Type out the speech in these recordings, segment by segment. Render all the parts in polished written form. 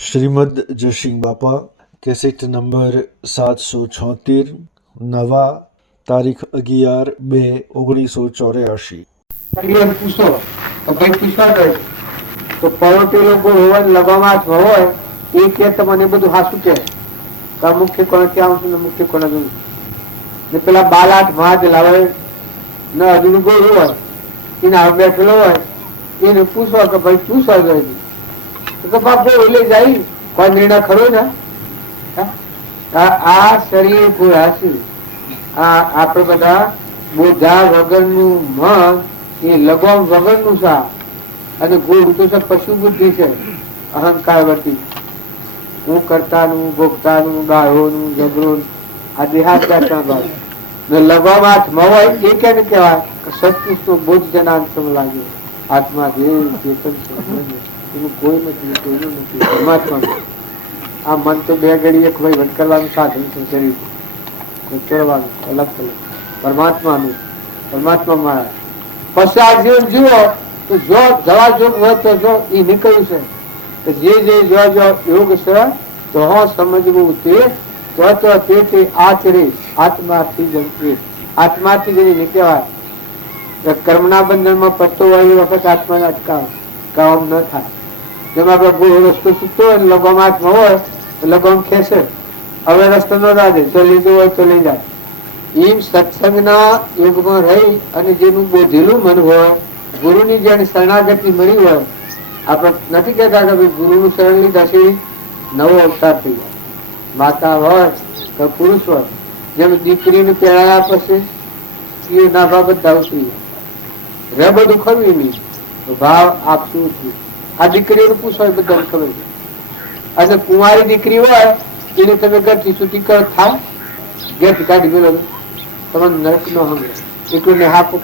શ્રીમદ જયસિંહ બાપા cassette number 776 નવા તારીખ 11/2/1984 પૂછો તો ભાઈ પૂછવા ગયો તો પરોટેલો ગોળ હોય લગામાં હોય એ કે મને બધું હાસું કે મુખ્ય કોણ ક્યાં આવશું ને મુખ્ય કોણ હજુ ને પેલા બાલાટ ભાજ લાવે ને હજુ ગોળ હોય એને હવે બેઠેલો હોય એને પૂછવા કે ભાઈ પૂછવા ગયો તો બાપ એટલે જાય કોઈ નિર્ણય ખરો ને આ શરીર કોઈ હાસી આપડે બધા બોધા વગરનું મન એ લગામ વગરનું સા અને ગોળ તો પશુ બુદ્ધિ છે અહંકાર વતી હું કરતાનું ભોગતાનું ગાળોનું જબરોનું આ દેહાત લગામ હાથમાં હોય એ કેને કહેવાય સત્પુરુષનો બોધ જનાંતમ લાગે આત્મા દેવ ચેતન એનું કોઈ નથી કોઈનું નથી પરમાત્મા આ મન તો બે ઘડી એક વહીવટ કરવાનું સાધન છે શરીર ચોરવાનું અલગ અલગ પરમાત્માનું પરમાત્મા મારા પછી આ જીવન જીવો તો જો જવા જોગ હોય તો જો એ નીકળ્યું છે કે જે જો યોગ છે તો સમજવું તે તે આચરે આત્માથી જનતે આત્માથી જઈને કહેવાય કર્મના બંધનમાં પડતો હોય એ વખત આત્માને અટકાવ કામ ન થાય જેમાં આપડે બહુ રસ્તો ચૂકતો હોય લગામ હાથમાં હોય લગામ ખેંચે હવે રસ્તો ન રાખે જો લીધું હોય તો લઈ જાય એમ સત્સંગના યુગમાં રહી અને જેનું બોધેલું મન હોય ગુરુની જેને શરણાગતિ મળી હોય આપણે નથી કહેતા કે ભાઈ ગુરુનું શરણ લીધા છે નવો અવતાર થઈ જાય માતા હોય કે પુરુષ હોય જેમ દીકરીને પેળાયા પછી એ નાભા બધા ઉતરી જાય રે બધું ખરું નહીં ભાવ આપશું આ દીકરીઓને પૂછો બધા ખબર છે અને કુંવારી દીકરી હોય એને તમે ઘરથી છૂટી કરો થાય ઘેરથી કાઢી ગયેલો તમે નરક નો હંગ એટલું ને હાથ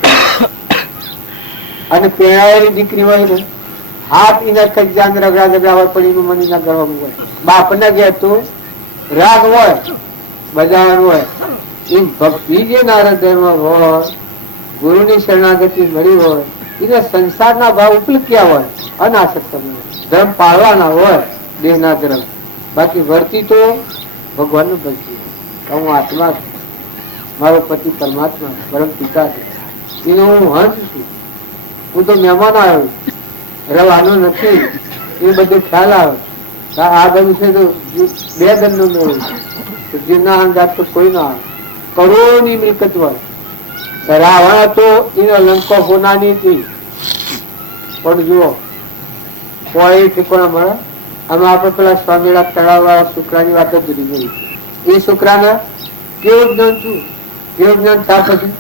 અને પેણાયેલી દીકરી હોય ને હાથ એના કજ્જા રગડા રગડા હોય પણ એનું મન એના ગરવાનું હોય બાપ ને ગયા તો રાગ હોય બજાવાનું હોય એ ભક્તિ જે ના હૃદયમાં હોય ગુરુની શરણાગતિ મળી હોય એને સંસારના ભાવ ઉપલક્યા હોય અનાસક્ત ધર્મ પાળવાના હોય દેહના ધર્મ બાકી વર્તી તો ભગવાન નું ભક્તિ હું આત્મા છું મારો પતિ પરમાત્મા પરમ પિતા છે એનો હું હંસ છું હું તો મહેમાન આવ્યો રહેવાનો નથી એ બધું ખ્યાલ આવે આ બધું છે તો બે દંડ નું મેળવું જીવના અંદાજ તો કોઈ ના આવે કરોડની મિલકત હોય રાવણ હતો એનો લંકો હોનાની હતી પણ જુઓ કોઈ ઠેકોણા મળે આમાં આપણે પેલા સ્વામીડા તળાવ વાળા છોકરાની વાત જ જુદી કરી એ છોકરાને કેવું જ્ઞાન છું કેવું જ્ઞાન થયા પછી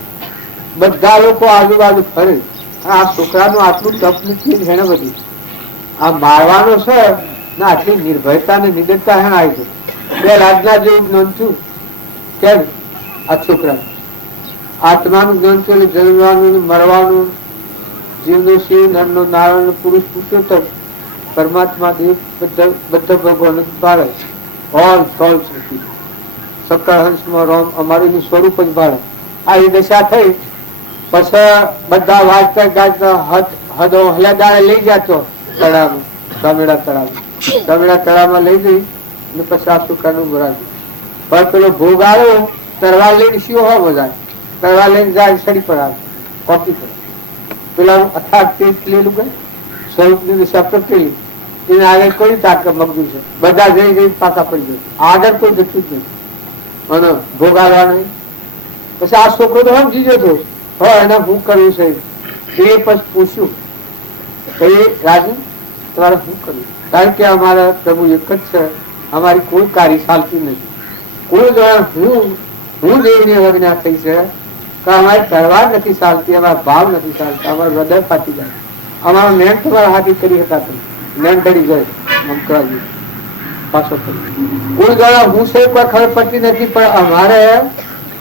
બધા લોકો આજુબાજુ ફરે આ છોકરાનું આટલું તપ નથી એને બધી આ મારવાનો છે ને આટલી નિર્ભયતા ને નિડરતા હે આવી છે બે રાજના જેવું જ્ઞાન છું કેમ આ છોકરા આત્માનું જ્ઞાન છે એટલે જન્મવાનું મરવાનું જીવનું શિવ નરનો નારાયણ પુરુષ પુરુષોત્તમ પરમાત્મા દેવ બધા ભગવાન બાળે ઓલ સોલ સકળ હંસમાં રામ અમારું સ્વરૂપ જ બાળે આ એ દશા થઈ પછી બધા વાંચતા ગાજતા હદો હલાદારે લઈ ગયા તો તળાવમાં સ્વામીડા તળાવમાં લઈ ગઈ અને પછી આ છોકરાનું ભરાવ્યું પણ પેલો ભોગ આવ્યો તરવાર લઈને શિવ હો બધા તરવાર લઈને જાય સડી પર આવે કોપી પર પેલા અથાગ ટેસ્ટ લેલું ગઈ સ્વરૂપની દિશા પ્રકેલી એને આગળ કોઈ તાકાત મગજું છે બધા જઈ જઈ પાછા પડી જાય આગળ કોઈ જતું જ નથી અને ભોગ આવવા નહીં પછી આ છોકરો તો સમજી જતો એને શું કરવું છે એ પછી પૂછ્યું કઈ રાજુ તમારે શું કરવું કારણ કે અમારા પ્રભુ એક જ છે અમારી કોઈ કાર્ય ચાલતી નથી કોઈ દ્વારા હું દેવની અવજ્ઞા થઈ છે કે અમારી તરવાર નથી ચાલતી અમારા ભાવ નથી ચાલતા અમારું હૃદય ફાટી જાય અમારો નેણ તમારા હાથી કરી શકાતું નેણ ધડી જાય મમકરાજી પાછો કોઈ દ્વારા હું છે કોઈ ખબર પડતી નથી પણ અમારે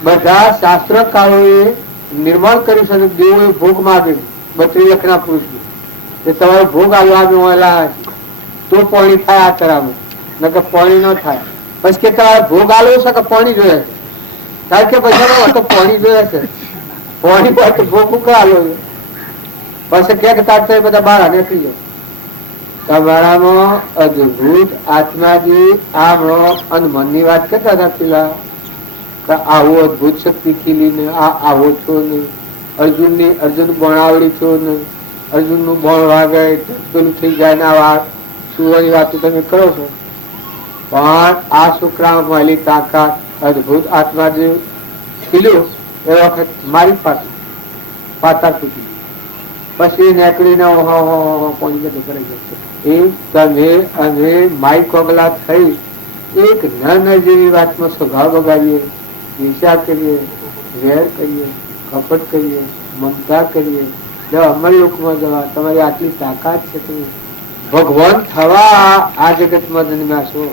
બધા શાસ્ત્રકારોએ નિર્માણ કર્યું છે દેવોએ ભોગ માગે 32 લાખના પુરુષ એ તમારો ભોગ આવવા તો પાણી થાય આ તરામાં નકર પાણી ન થાય પછી કે તમારે ભોગ આલવો છે કે પાણી જોઈએ છે કારણ કે પછી તો પાણી જોઈએ છે પાણી પર તો ભોગ આલો પછી કે બધા બહાર નીકળી જાય તમારામાં અદભુત આત્માજી આમ અને મનની વાત કરતા હતા પેલા કે આવો અદભુત શક્તિ ખીલીને આવો છો ને અર્જુન બોણાવડી છો ને અર્જુન નું બોણ વાગે પેલું થઈ જાય ને આ સુવાની વાતો તમે કરો છો, પણ આ શુક્રામાં મળેલી તાકાત અદભુત આત્મા જે ખીલ્યું એ વખત મારી પાતા તૂટી પછી નીકળીને પોણી બધું કરી જશે. એ તમે અને માઈ કોગલા થઈ એક ન જેવી વાતમાં સ્વભાવ બગાડીએ, વિચાર કરીએ, વેર કરીએ, કપટ કરીએ, મમતા કરીએ, અમર લોકમાં જવા તમારી આટલી તાકાત છે, તમે ભગવાન થવા આ જગતમાં જન્મ્યા છો.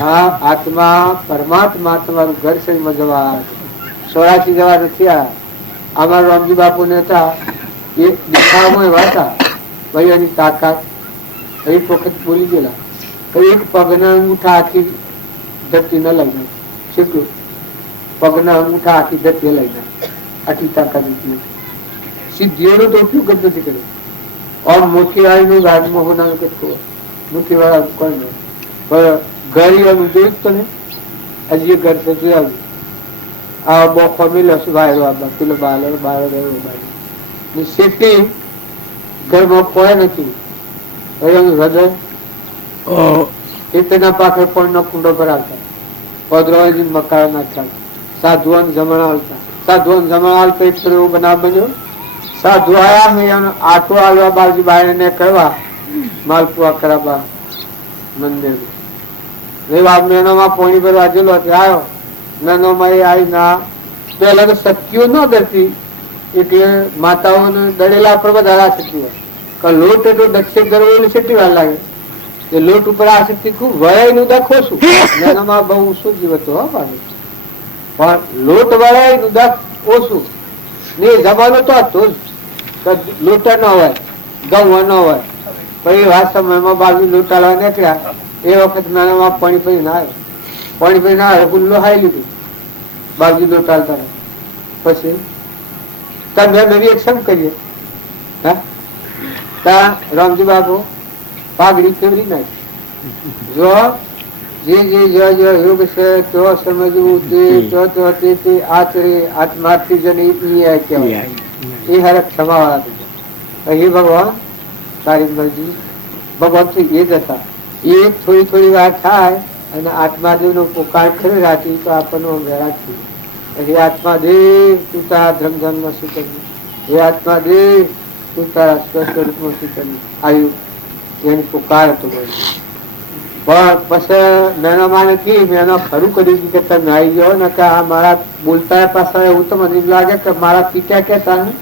આ આત્મા પરમાત્મા તમારું ઘર શરીરમાં જવા 84 જવા નથી. અમારા રામજી બાપુ ને હતા એ દેખાવામાં એવા હતા ભાઈ એની તાકાત એક વખત બોલી ગયેલા એક પગના અંગૂઠા આખી ધરતી ન લઈ જાય, શીખ્યું પગના અંગૂઠા આખી ધરતી લઈ જાય, આટલી તાકાત હતી. સિદ્ધિઓનું તો ઉપયોગ જ નથી કર્યો. આમ મોતીવાળી નું રાજમાં હોનાનું કેટલું મોતી વાળા કોઈ નહીં, પણ ગરીવાનું જોયું તો ને હજી એ ઘર છે જોયા આ બોખો મિલો છું ભાઈ પેલો બાર સેફટી ઘરમાં કોઈ નથી. હૃદય એ તેના પાછળ પણ નો કુંડો ભરાવતા પદરવાજી મકાન નાખતા સાધુઓને જમણ આવતા. સાધુઓને જમણ આવતા એક એવો બનાવ બન્યો. સાધુ આયા મેં આટો આવ્યા બાજુ બાયને કરવા માલપુઆ કરાવવા મંદિર મેનોમાં પોણી ભરવા જેલો આવ્યો. મેનોમાં એ આવી ના પેલા તો શક્તિઓ ન ડરતી એટલે માતાઓને દડેલા પર વધારે શક્તિ હોય. લોટ એટલો દક્ષિણ ગરવો કેટલી વાર લાગે એ લોટ ઉપર આ શક્તિ ખૂબ વળાઈ નું દખ ઓછું. મેનોમાં બહુ શું જીવત હો પણ લોટ વળાઈ નું દખ ઓછું ને જમાનો તો હતો જ લોટા ન હોય ઘઉં ન હોય. પછી વાત સમયમાં બાજુ લોટાળવા નીકળ્યા એ વખત નાનામાં પાણી પડી ના આવ્યો. પાણી પડી ના આવ્યો ગુલ્લો હાઈ લીધું બાજુ લોટાળતા. પછી તમે નવી એક્શન કરીએ રામજી બાબુ પાઘડી ફેરવી નાખી. જો જે યોગ છે તો સમજવું તે આચરે આત્માર્થી જન કહેવાય. એ હરે ક્ષમા વાળા હે ભગવાન તારી મરજી. ભગવાન તો એ જ હતા. એ થોડી વાર થાય અને આત્માદેવ નો પોકાર ખરી રાખી તો આપણને વેરા થયું. હે આત્માદેવ તું તારા ધર્મધન શું કર્યું, હે આત્માદેવ તું તારા સ્વસ્વરૂપમાં શું કર્યું આવ્યું એની પુકાર હતો. પણ પછી મેનો માને કી મેનો ખરું કર્યું કે તમે આવી ગયો ને કે આ મારા બોલતા પાછા એવું તો મને લાગે કે મારા પિતા કેતા ને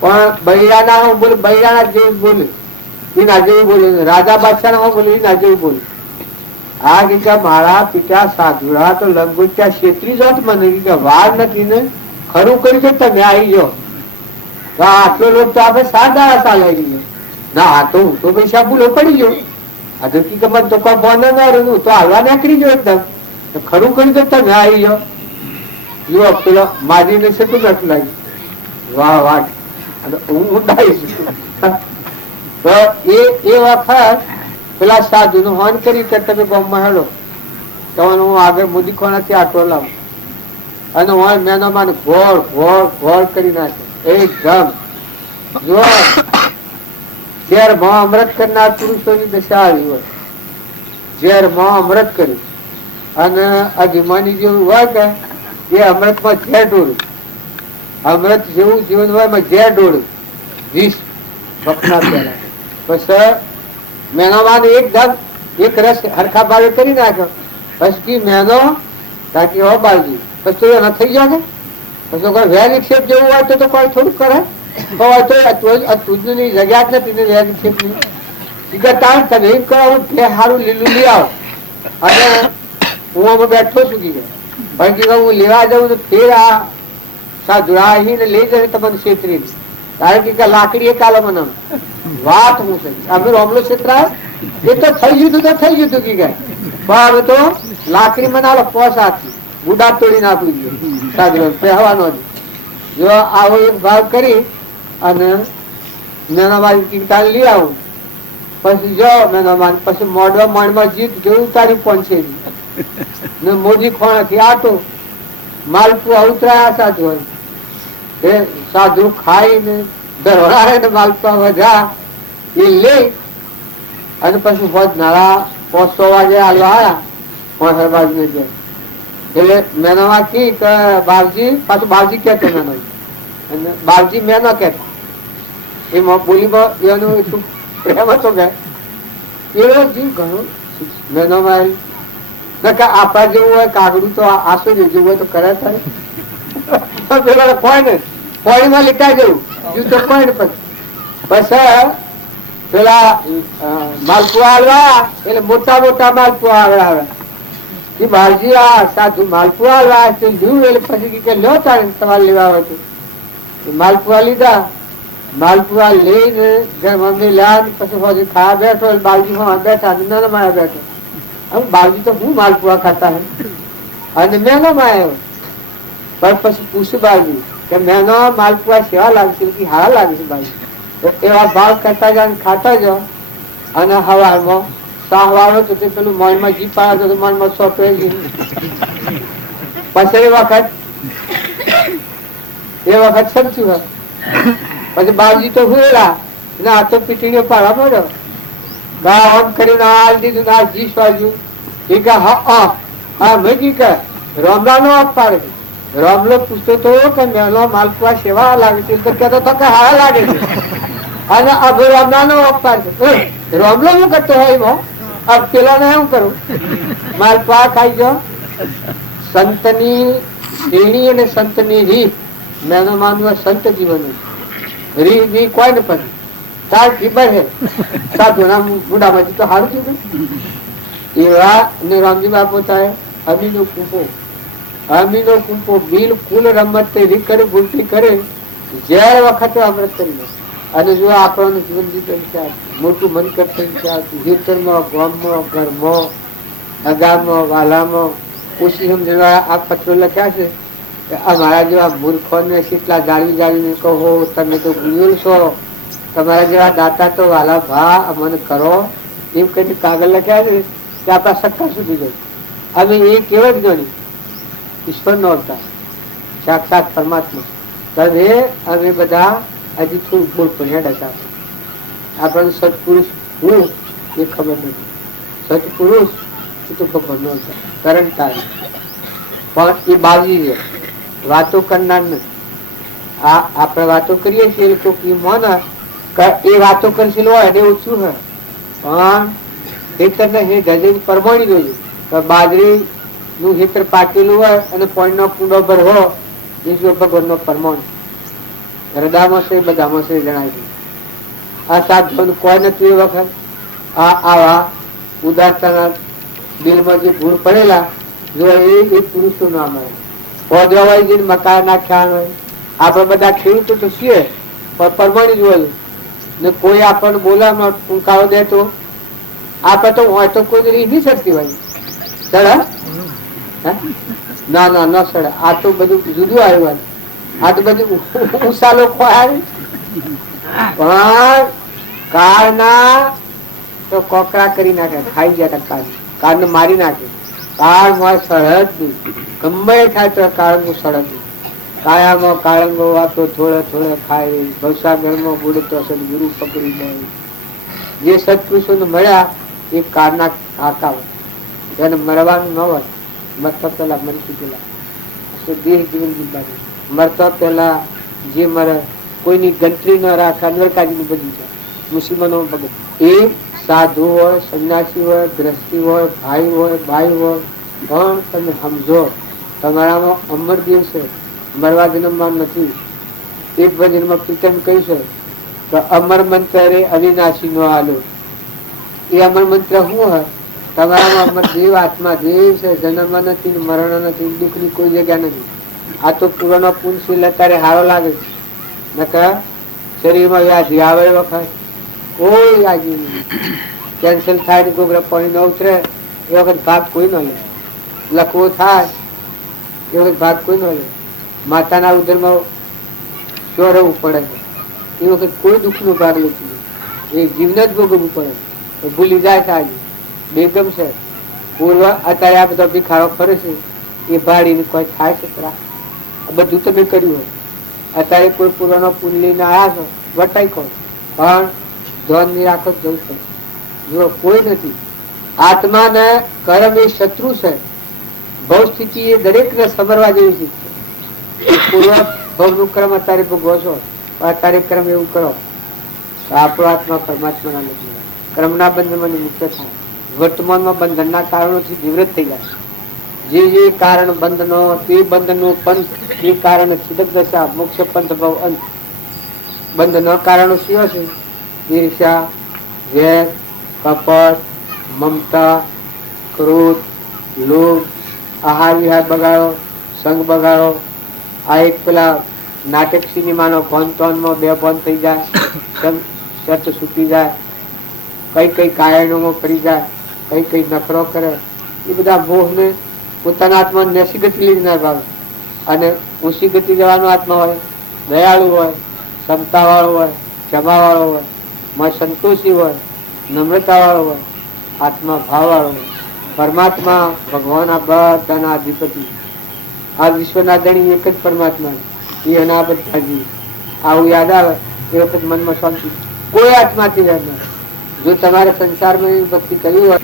પણ બૈરાના હું બોલે બૈરાના જેવું બોલે એ ના જેવું બોલે, રાજા બાદશાહ ના બોલે એ ના જેવું બોલે. આ કે મારા પિતા સાધુરા તો લંગોચ્યા છેતરી જોત મને કે વાર નથી ને ખરું કર્યું છે તમે આવી જાઓ. આટલો લોક તો આપણે 7 દાડા સાલ આવી ગયો ના આ તો હું તો પૈસા ભૂલો પડી ગયો. આ તો કિંમત તો કોઈ બોને ના રહ્યું તો હાલવા નીકળી ગયો એકદમ ખરું કર્યું તો તમે આવી જાઓ. જો પેલો માજી ને કેટલું નથી લાગ્યું વાહ વાહ હું ઉડાઈશ. તો એ વખત પેલા સાધુ નું હોન કરી કે તમે ગામમાં હેલો તમને હું આગળ મોદી ખોનાથી આટો લાવું અને હું મેનો માને ઘોળ કરી નાખે એકદમ. જો ઝેર માં અમૃત કરનાર પુરુષોની દશા આવી હોય, ઝેર માં અમૃત કર્યું અને અભિમાની જેવું હોય કે એ અમૃતમાં ઝેર ડોળ્યું, અમૃત જેવું જીવન હોય એમાં ઝેર ડોળ્યું વિષ સપના પેલા. પછી મેનોમાં એકદમ એક રસ હરખા ભાવે કરી નાખ્યો. પછી મેનો તાકી હો બાળજી પછી એના થઈ જાય ને પછી કોઈ વેર વિક્ષેપ જેવું હોય તો કોઈ થોડુંક કરે ની જગ્યા જ નથી વેર વિક્ષેપ ની તમે એમ કરો સારું લીલું લઈ આવો અને હું આમાં બેઠો છું કે હું લેવા જાઉં તો ફેર આ સાધુરા ને લઈ જાય તમને છેતરી કારણ કે લાકડી એ કાલો મને વાત હું છે અમે રોમલો છેતરા એ તો થઈ ગયું તો થઈ ગયું કે હવે તો લાકડી મને પોસ આપી બુડા તોડી નાખી દીધું સાધુ પહેવાનો જો આવો એક ભાવ કરી અને નાના બાજુ કીર્તન લઈ આવું પછી જાઓ મેનોમાન, પછી મોઢવા માણમાં જીત જોયું તારી પહોંચે ને મોજી ખોણાથી આટો માલપુઆ ઉતરાયા સાધુ હોય એ સાધુ ખાઈને ધરવડાવે ને માલપુઆ વધ્યા એ લે અને પછી હોજ નાળા 500 વાગે હાલવા આવ્યા બાજુ એટલે મેનોમાં કી બાપજી પાછું બાપજી કેતો મેનો અને બાપજી મેનો કેતા એમાં બોલીમાં એનું એટલું પ્રેમ હતો કે એનો જીવ ઘણો મેનોમાં આપણા જેવું હોય કાગડું તો આસો જેવું હોય તો કરે થાય પેલા કોઈ ને પોણીમાં લીટા જેવું જીવ તો કોઈ ને પછી પેલા માલપુઆ આવ્યા એટલે મોટા મોટા માલપુઆ આવ્યા બાળજી આ સાધુ માલપુઆ આવ્યા જોયું એટલે પછી કે લો તારે તમારે લેવા આવે માલપુઆ લીધા માલપુઆ લઈને મમ્મી લ્યા પછી ખાવા બેઠો બાળજી બેઠા નાના માયા બેઠો બાળજી તો હું માલપુઆ ખાતા અને મેનો માં આવ્યો પણ પછી પૂછ્યું બાળજી કે મેનો માલપુઆ સેવા લાગશે કે હારા લાગે છે બાળજી એવા ભાવ કરતા જાઓ ખાતા જાઓ અને હવારમાં શાહ વાળો તો પેલું મનમાં જીપ પાડે તો મનમાં સોંપે પછી એ વખત સમજ્યું પછી બાળજી તો હુએલા ને આ તો પીટીને પાડવા મળ્યો આમ કરીને હાલ દીધું ને આ જીસ વાજ્યું એ કે હા મેં કે રોમલા નો આપ પાડે રોમલો પૂછતો તો કે મેલો માલપુઆ સેવા લાગે છે તો કહેતો તો કે હારા લાગે છે અને અભ રોમલા નો આપ પાડે રોમલો શું કરતો હોય એમાં अब પેલા ને શું કરું માલપુઆ ખાઈ જાઓ સંતની શ્રેણી અને સંતની રીત મેનો માનવા સંત જીવન રીત કોઈ ને પછી તાર ખબર હે સાધુ ના બુઢામાંથી તો સારું થયું એવા ને રામજી બાપુ થાય અમીનો કૂપો બિલકુલ રમત કરે ભૂલતી કરે જે વખતે અમૃત કરી અને જો આપણને જીવન જીવન મોટું મન કરતા ખેતરમાં ગામમાં ઘરમાં અગામમાં વાલામાં ઓછી સમજવા આ પત્રો લખ્યા છે કે અમારા જેવા મૂર્ખોને કેટલા જાળવીને કહો તમે તો ગુણ્યુલ છો તમારા જેવા દાતા તો વાલા ભા અમને કરો એમ કઈ કાગળ લખ્યા છે કે આપણા સત્તા સુધી જાય અમે એ કેવા જ ગણી ઈશ્વર નો અવતાર સાક્ષાત પરમાત્મા હવે અમે બધા હજી થોડું ભૂલ પડ્યા હતા આપણને સત્પુરુષ હું એ ખબર નથી સત્પુરુષ એ તો ખબર ન કરંટાર પણ એ બાજી છે વાતો કરનાર નથી આ આપણે વાતો કરીએ છીએ એ લોકો એ વાતો કરશે હોય એને ઓછું હોય પણ ખેતર ને ગજે પરમાણી રહ્યું બાજરી નું ખેતર પાકેલું હોય અને પોઈન્ટ નો કુંડો ભરવો એ ભગવાન નો પરમાણ હૃદયમાં છે બધામાં છે જણાય છે આ સાધુ કોઈ નથી એ વખત આવા ઉદારતાના દિલમાં જે ગુણ પડેલા જો એ પુરુષો ના મળે પોદરાવાઈ જઈને મકાન નાખ્યા હોય આપડે બધા ખેડૂતો તો છીએ પણ પરમાણી જ હોય ને કોઈ આપણને બોલાવવા ટૂંકાવો દે તો આપડે તો હોય તો કોઈ રીત નહીં શકતી હોય સડે ના ના ન સડે આ તો બધું જુદું આવ્યું આ તો બધું ઊંચા લોકો આવે પણ કાળના તો કોકરા કરી નાખે ખાઈ ગયા કાળ કાળને મારી નાખે કાળ માં સરહદ નહીં ગમે થાય તો કાળ નું સરહદ નહીં કાયામાં કાળંગો વાતો થોડે થોડે ખાય ભવસાગરમાં બુડતો હશે ગુરુ પકડી દે જે સત્પુરુષો મળ્યા એ કાળના આકા હોય એને મરવાનું ન હોય મરતા પેલા મરી ચૂકેલા દેહ જીવન જીવવાનું મરતા પેલા જે મરે કોઈની ગંટરી ન રાખે અનવરકાજી બધી જાય મુસીબતો ભગત એ સાધુ હોય સંન્યાસી હોય ગ્રસ્તી હોય ભાઈ હોય બાઈ હોય પણ તમે સમજો તમારામાં અમર દેવ છે મરવા જન્મમાં નથી એક ભજનમાં કીર્તન કહ્યું છે તો અમર મંત્ર રે અવિનાશી નો આલો એ અમર મંત્ર શું હોય તમારામાં અમર દેવ આત્મા દેવ છે જન્મ નથી મરણ નથી દુઃખ ની કોઈ જગ્યા નથી આ તો પુરાનો પુનશીલ અત્યારે સારો લાગે છે નકર શરીરમાં વ્યાધિ આવે વખત કોઈ વ્યાધિ નહીં કેન્સલ થાય ને કોઈ પાણી ન ઉતરે એ વખત ભાગ કોઈ ન લે લખવો થાય એ વખત ભાગ કોઈ ન લે માતાના ઉદરમાં ચોરવું પડે એ વખત કોઈ દુઃખ નો ભાગ લેતું એ જીવને જ ભોગવવું પડે એ ભૂલી જાય છે. આજે બેગમ છે, પૂર્વ અત્યારે આ બધો ભિખારો ફરે છે, એ ભાડીને કોઈ થાય છે ખરા? આ બધું તમે કર્યું હોય. અત્યારે કોઈ પૂર્વનો પુલ લઈને આવ્યા છો, વટાઈ કહો, પણ ધ્યાન ની રાખો જવું પડે. જો કોઈ નથી. આત્માને કર્મ એ શત્રુ છે. ભવ સ્થિતિ એ દરેક ને સમરવા જેવી છે. પૂર્વ ભવ નું કર્મ અત્યારે ભોગવો છો, અત્યારે કર્મ એવું કરો તો આપણો આત્મા પરમાત્માના નથી. કર્મના બંધનમાંથી મુક્ત થાય. વર્તમાનમાં બંધનના કારણોથી નિવૃત્ત થઈ જાય. જે જે કારણ બંધનો તે બંધનનો પંથ, એ કારણ છિદક દશા, મોક્ષ પંથ ભવ અંત. બંધનો કારણો શું છે? ઈર્ષ્યા, વેર, કપટ, મમતા, ક્રોધ, લોભ, આહાર વિહાર બગાડો, સંગ બગાડો. આ એક પેલા નાટક સિનેમાનો ફોન તોનમાં બે ફોન થઈ જાય, શર્ત છૂટી જાય, કઈ કઈ કાયણોમાં ફરી જાય, કઈ કઈ નખરો કરે. એ બધા મોહને પોતાના આત્મા નેસી ગતિ લઈ ના ભાવે. અને ઊંચી ગતિ જવાનો આત્મા હોય, દયાળુ હોય, ક્ષમતા વાળો હોય, ક્ષમા વાળો હોય, માં સંતોષી હોય, નમ્રતા વાળો હોય, આત્મા ભાવ વાળો હોય. પરમાત્મા ભગવાન આ બધાના અધિપતિ, આ વિશ્વના ધણી એક જ પરમાત્મા, એ એના બધા જીવ. આવું યાદ આવે એ વખત મનમાં શાંતિ. કોઈ આત્માથી યાદ ના. જો તમારે સંસારમાં ભક્તિ કરી હોય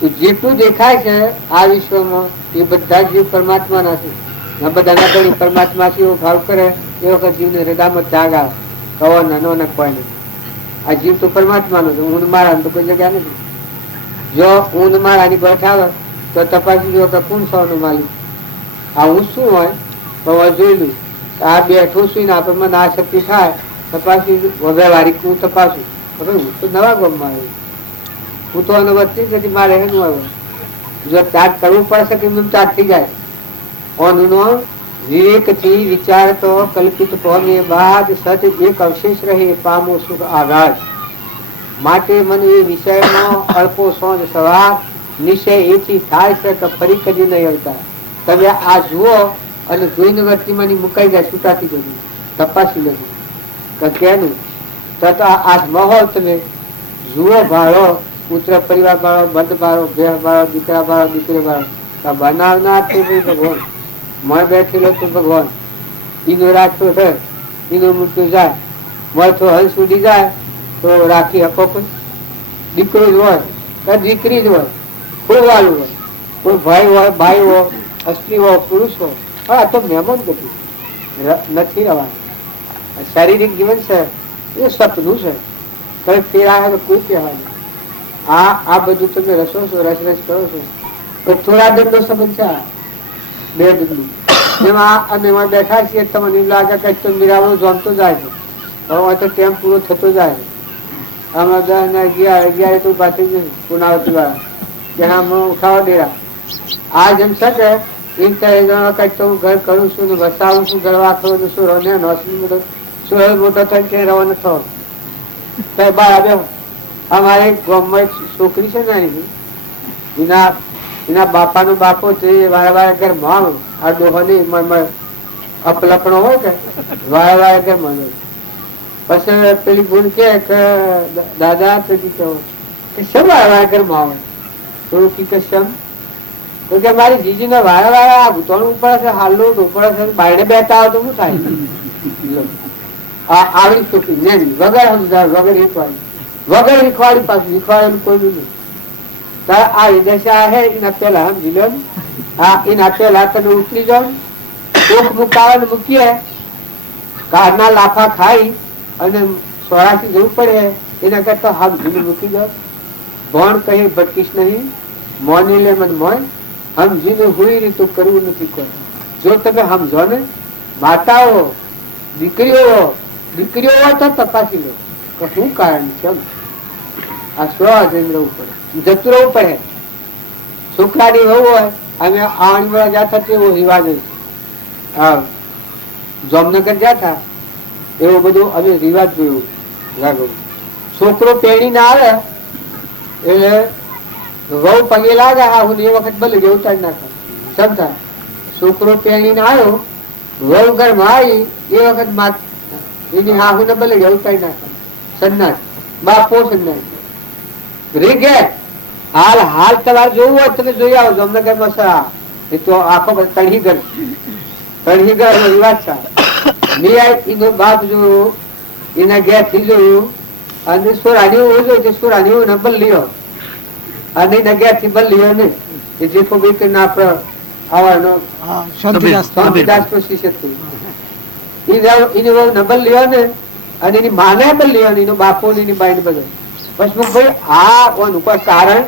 તો જેટલું દેખાય છે આ વિશ્વમાં એ બધા જીવ પરમાત્માના છે. બધાના ધણી પરમાત્મા એવો ભાવ કરે એ વખત જીવને હૃદયમાં ત્યાગ આવે. કવો નાનો ને કોઈ નહીં. આ જીવ તો પરમાત્માનો છે. ઊંઘ મારા તો કોઈ જગ્યા નથી. જો ઊંઘ મારાની ગોઠ આવે તો તપાસી જો કે કોણ સૌનું માલિક. આ હું શું હોય તો જોયેલું આ બેઠું છું ને આપણે મને આ શક્તિ થાય તપાસી વગર વારી હું તપાસું. હું તો નવા ગામમાં આવ્યું, હું તો અનુભવતી નથી. મારે એનું આવ્યું જો ત્યાગ કરવું પડશે કે ત્યાગ થઈ જાય. ઓનો વિવેક થી વિચાર તો કલ્પિત પામે બાદ સત એક અવશેષ રહે પામો સુખ આઘાત. માટે મને એ વિષયનો અલ્પો સોંજ સવાર નિશ્ચય એથી થાય છે કે ફરી કદી નહીં આવતા. તમે આ જુઓ અને જોઈને વર્તીમાની મુકાઈ જાય છૂટાથી ગયું તપાસી લેવું કે કેનું. તો આ માહોલ તમે જુઓ, ભાળો, પુત્ર પરિવાર ભાળો, બંધ ભાળો, ભેહ ભાળો, દીકરા ભાળો, દીકરી ભાળો. બનાવનાર તો ભગવાન, મળ બેઠેલો તો ભગવાન. એનો રાખતો છે, એનું મૃત્યુ જાય. મળતો હંસ ઉડી જાય તો રાખી હકો કોઈ. દીકરો જ હોય કે દીકરી જ હોય, કોઈ વાલું હોય, કોઈ ભાઈ હોય, ભાઈ હોય, સ્ત્રી હોય, પુરુષ હોય. હા તો મહેમાન ગતિ નથી રહેવાનું. શારીરિક જીવન છે એ સપનું છે. તમે ફેર આવે તો કોઈ કહેવાનું. આ બધું તમે રસો છો, રસ કરો છો તો થોડા દંડો સંબંધ છે. બે દંડ જેમાં અમે એમાં બેઠા છીએ તમને એમ લાગે કે તો મીરાવડો જામતો જાય છે. હવે તો ટેમ પૂરો થતો જાય છે. આમાં 10 ને 11 તો પાછી પુનાવતી વાળા ત્યાં ઉઠાવા ડેરા આ જેમ શકે એમ કઈક તો હું ઘર કરું છું ને વસાવું છું, ઘર વાખરો શું રહે નોસી શું મોટો થઈને ક્યાંય રવાનો થયો. અમારે ગામમાં એક છોકરી છે ને એના બાપાનો બાપો છે વારા વારા ઘર માં આ ડોહાની અપલપણો હોય કે વારા વારા ઘર માં. પછી પેલી ગુણ કે દાદા શમ વારા વારા ઘર માં આવે તો કે શમ તો કે મારી જીજી ને વારા વારા ભૂતોણું પડે છે, હાલો ઢોપડે છે, બાયડે બેઠા આવે તો શું થાય. આવડી છોકરી ને વગર સમજાવ વગર શીખવાડી, વગર શીખવાડી પાછું શીખવાડેલું કોઈ નહીં. આ વિદેશા હે એના પેલા સમજી લો. હા એના પેલા તમે ઉતરી જાઓ, કોક મુકાવા મૂકીએ, કારના લાફા ખાઈ અને સોરાથી જવું પડે એના કરતા સમજીને મૂકી દો. ભણ કહી ભટકીશ નહીં, મોની લે મન મોય, સમજીને હુઈ રીતું કરવું નથી કોઈ. જો તમે સમજો ને, માતાઓ દીકરીઓ હોય તો તપાસી લો કે શું કારણ છે. આ સ્વ જઈને રહેવું પડે, જતું રહેવું પડે. છોકરાની વહુ હોય અમે આણી વાળા જાતા એવો રિવાજ હોય. જામનગર જાતા એવું બધું અમે રિવાજ જોયું. છોકરો પેણી ના આવે એટલે વહુ પગે લાગે હા હું એ વખત ભલે ગયો ઉતારી નાખે સમજા. છોકરો પેણી ના આવ્યો વહુ ઘરમાં આવી એ વખત એની હાહુ ને ભલે ગયો ઉતારી નાખે. સન્નાસ બાપો સન્નાસ રિગેટ હાલ હાલ તમારે જોવું હોય તમે જોઈ આવો અમને કઈ મસા એ તો આખો તળી ગર વાત છે મેં એનો બાપ જોયું એના ઘેર થી જોયું અને સોરાની જોયું સોરાની નંબર લ્યો અને એના ઘેર થી બલ લ્યો ને એ જે કોઈ કરીને આપડે આવવાનો શાંતિદાસ નો શિષ્ય થયું એનો નંબર લ્યો ને અને એની માને બલ લ્યો ને એનો બાપો ને એની બાઈ ને બધો હસમુખભાઈ આ કોઈ કારણ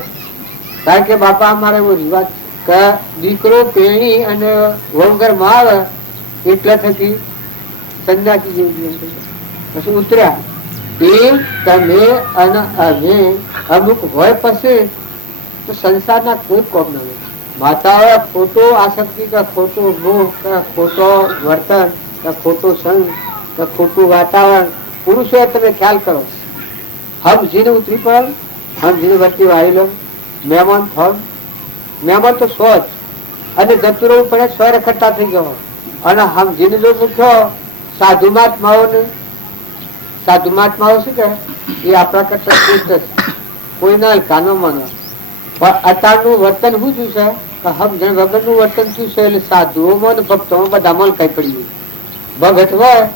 કારણ કે બાપા અમારે એવો રિવાજ કે દીકરો પેણી અને વંગર માં આવે એટલે થકી સંન્યાસી જેવી પછી ઉતર્યા એ તમે અને અમે અમુક હોય પછી તો સંસારના કોઈ કોમ ન હોય માતાઓ ખોટો આસક્તિ કે ખોટો મોહ કે ખોટો વર્તન કે ખોટો સંગ કે ખોટું વાતાવરણ પુરુષો તમે ખ્યાલ કરો હમ જીને ઉતરી પડે હમ જીને વર્તી વાળી લો મહેમાન થમ મહેમાન તો સો જ અને જતું રહેવું પડે સો રખડતા થઈ ગયો અને હમ જીને જો મૂક્યો સાધુ મહાત્માઓ શું કે એ આપણા કરતા શ્રેષ્ઠ કોઈ ના કાનો માનો પણ અત્યારનું વર્તન શું થયું છે કે હમ જણ વગરનું વર્તન શું છે એટલે સાધુઓમાં ને ભક્તોમાં બધામાં કઈ પડ્યું ભગત હોય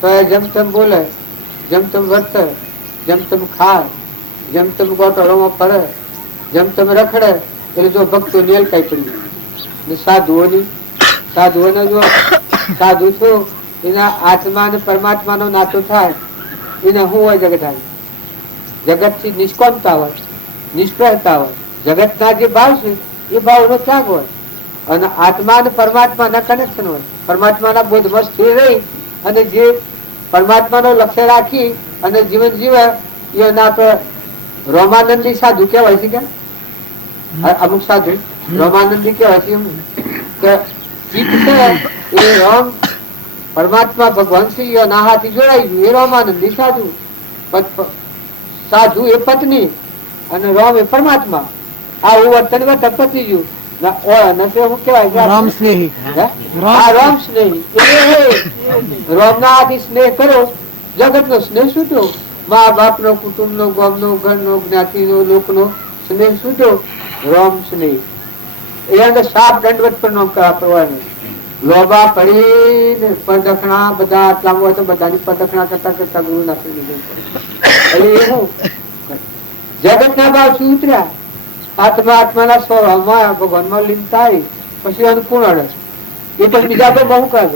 તો એ જેમ તેમ બોલે જેમ તેમ વર્તે જેમ તેમ ખાય જેમ તેમ ગોટોળોમાં ફરે જેમ તેમ રખડે એટલે જો ભક્તો નેલ કઈ પડ્યું સાધુઓને જો સાધુ છું એના આત્મા અને પરમાત્મા નો નાતો થાય એને શું હોય જગત આવી જગત થી નિષ્કોમતા હોય નિષ્ફળતા હોય જગત ના જે ભાવ છે એ ભાવ નો ત્યાગ હોય અને આત્મા અને પરમાત્મા ના કનેક્શન હોય પરમાત્મા ના બોધમાં સ્થિર રહી અને જે પરમાત્મા નો લક્ષ્ય રાખી અને જીવન જીવે એના રોમાનંદી સાધુ કેવાય છે કે અમુક સાધુ રોમાનંદી કેવાય છે કે ચિત્ત છે એ રોમ પરમાત્મા ભગવાન શ્રી ના હાથી જોડાઈ ગયું એ રોમાનંદી સાધુ સાધુ એ પત્ની અને રોમ એ પરમાત્મા આવું વર્તન પતી ગયું રામ સ્નેહી રોમ ના આથી સ્નેહ કરો જગત નો સ્નેહ છૂટો મા બાપ નો કુટુંબ નો ગામ નો ઘર નો જ્ઞાતિ નો લોક નો સ્નેહ છૂટો રોમ સ્નેહ એને સાપ દંડવત પર નો કરવાનું લોભા પડીને પ્રદક્ષિણા બધા આટલામાં હોય તો બધાની પ્રદક્ષિણા કરતા કરતા ગુરુ નાખી દીધું એટલે એવું જગત ના ભાવ થી ઉતર્યા આત્માના સ્વભાવમાં ભગવાનમાં લીન થાય પછી અનુકૂળ અડે એ પણ બીજા તો બહુ કરે